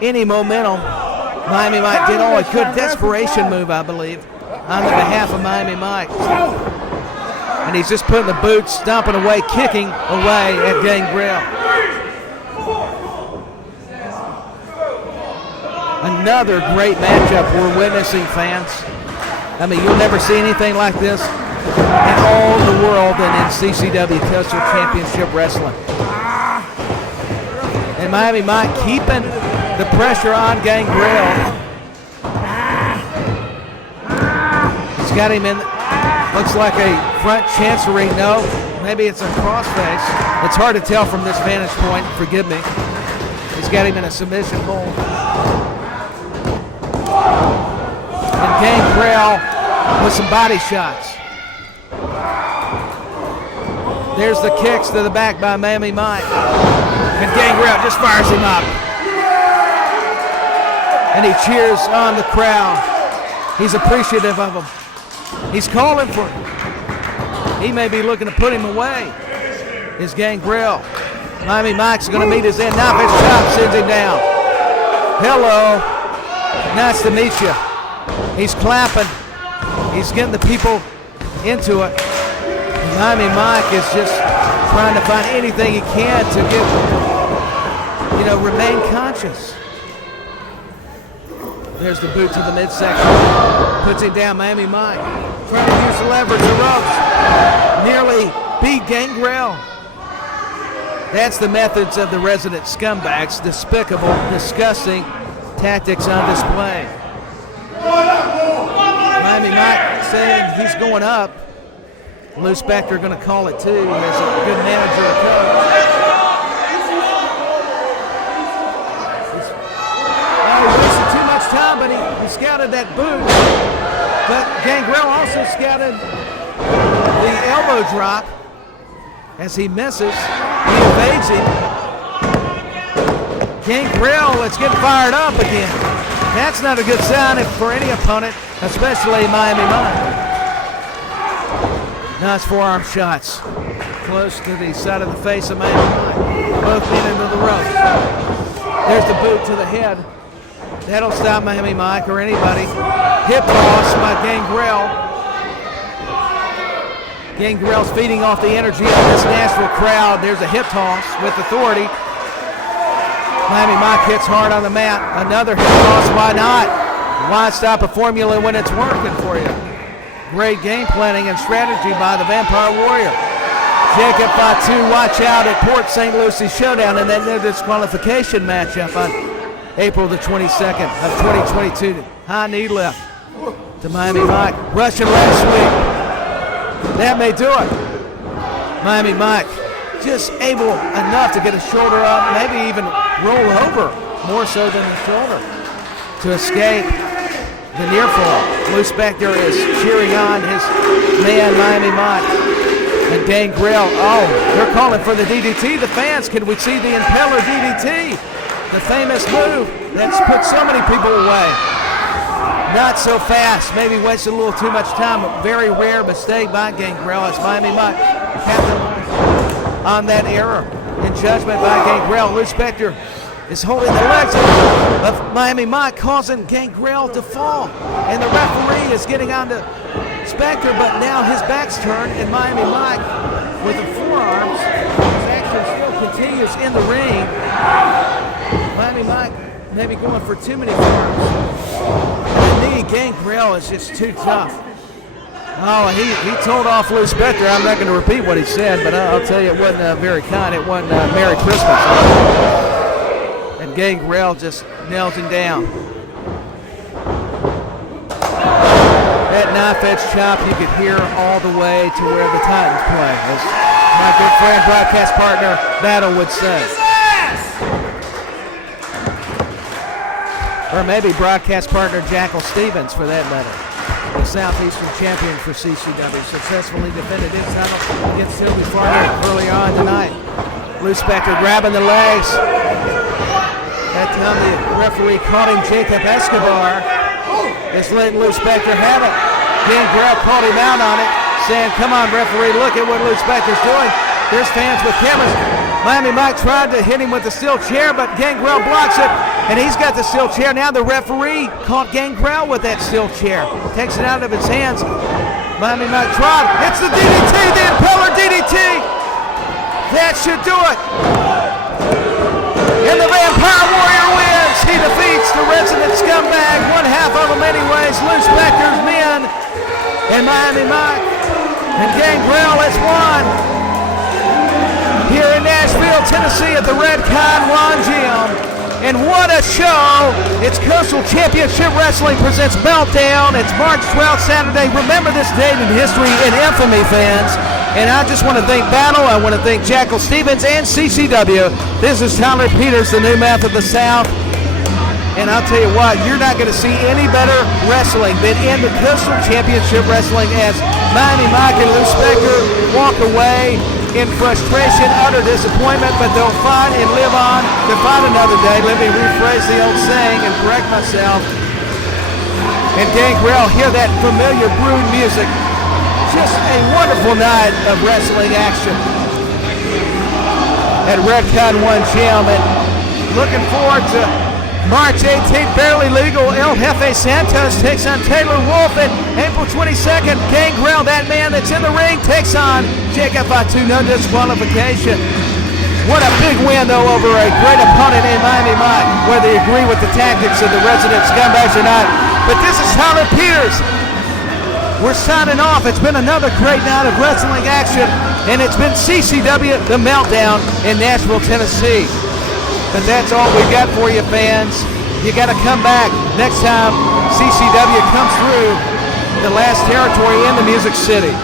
any momentum. Miami Mike did all he could. Desperation move, I believe, on the behalf of Miami Mike. And he's just putting the boots, stomping away, kicking away at Gangrel. Another great matchup we're witnessing, fans. I mean, you'll never see anything like this in all the world and in CCW Coastal Championship Wrestling. And Miami Mike keeping the pressure on Gangrel. He's got him in, looks like a front chancery. No, maybe it's a crossface. It's hard to tell from this vantage point, forgive me. He's got him in a submission hold. And Gangrel with some body shots. There's the kicks to the back by Miami Mike. And Gangrel just fires him up. And he cheers on the crowd. He's appreciative of him. He's calling for him. He may be looking to put him away. Is Gangrel. Miami Mike's going to meet his end. Now his chop sends him down. Hello. Nice to meet you. He's clapping. He's getting the people into it. And Miami Mike is just trying to find anything he can to get, remain conscious. There's the boot to the midsection. Puts him down, Miami Mike. Trying to use the leverage, the ropes. Nearly beat Gangrel. That's the methods of the resident scumbags. Despicable, disgusting tactics on display. Miami Mike saying he's going up. Lou Spector going to call it too as a good manager and coach. He wasted too much time, but he scouted that boot. But Gangrel also scouted the elbow drop as he misses. He evades him. Gangrel, let's get fired up again. That's not a good sign for any opponent, especially Miami Mike. Nice forearm shots. Close to the side of the face of Miami Mike. Both men into the ropes. There's the boot to the head. That'll stop Miami Mike or anybody. Hip toss by Gangrel. Gangrel's feeding off the energy of this Nashville crowd. There's a hip toss with authority. Miami Mike hits hard on the mat. Another hip toss, why not? Why stop a formula when it's working for you? Great game planning and strategy by the Vampire Warrior. Jacob Fatu, watch out at Port St. Lucie Showdown in that no disqualification matchup on April the 22nd of 2022. High knee lift to Miami Mike. Russian leg sweep. That may do it. Miami Mike just able enough to get his shoulder up, maybe even roll over more so than the shoulder to escape the near fall. Lou Spector is cheering on his man, Miami Mike. And Gangrel, oh, they're calling for the DDT. The fans, can we see the Impeller DDT? The famous move that's put so many people away. Not so fast, maybe wasted a little too much time. A very rare mistake by Gangrel as Miami Mike capitalized on that error in judgment by Gangrel. Lou Spector is holding the legs of Miami Mike, causing Gangrel to fall. And the referee is getting on to Spector, but now his back's turned, and Miami Mike, with the forearms, his action still continues in the ring. Miami Mike maybe going for too many forearms. And the knee, Gangrel is just too tough. Oh, he told off Lou Spector. I'm not going to repeat what he said, but I'll tell you it wasn't very kind. It wasn't Merry Christmas. And Gangrel just nails him down. That knife-edge chop you could hear all the way to where the Titans play, as my good friend, broadcast partner, Battle would say. Or maybe broadcast partner Jackal Stevens, for that matter. The Southeastern champion for CCW successfully defended his title against Toby Farley earlier on tonight. Lou Spector grabbing the legs. That time the referee caught him, Jacob Escobar is letting Lou Spector have it. Gangrel called him out on it, saying, come on, referee, look at what Lou Spector's doing. There's fans with cameras. Miami Mike tried to hit him with the steel chair, but Gangrel blocks it, and he's got the steel chair. Now the referee caught Gangrel with that steel chair. Takes it out of his hands. Miami Mike tried. It's the DDT, the Impeller DDT. That should do it. And the Vampire Warrior wins. He defeats the resident scumbag, one half of them anyways, Lou Spector's men, and Miami Mike. And Gangrel has won here in Nashville, Tennessee at the Red Con Gym. And what a show! It's Coastal Championship Wrestling presents Meltdown. It's March 12th, Saturday. Remember this date in history and infamy, fans. And I just want to thank Battle. I want to thank Jackal Stevens and CCW. This is Tyler Peters, the new mouth of the South. And I'll tell you what, you're not going to see any better wrestling than in the Coastal Championship Wrestling as Miami Mike and Lou Spector walk away in frustration, utter disappointment, but they'll fight and live on to fight another day. Let me rephrase the old saying and correct myself. And Gangrel, hear that familiar brood music. Just a wonderful night of wrestling action at Redcon 1 Gym, and looking forward to March 18th, barely legal. El Jefe Santos takes on Taylor Wolf, and April 22nd, Gangrel, that man that's in the ring, takes on Jacob Fatu, no disqualification. What a big win, though, over a great opponent in Miami Mike, whether you agree with the tactics of the resident scumbags or not. But this is Tyler Peters. We're signing off. It's been another great night of wrestling action, and it's been CCW, the Meltdown in Nashville, Tennessee. But that's all we got for you, fans. You got to come back next time CCW comes through the last territory in the Music City.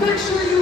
Make sure you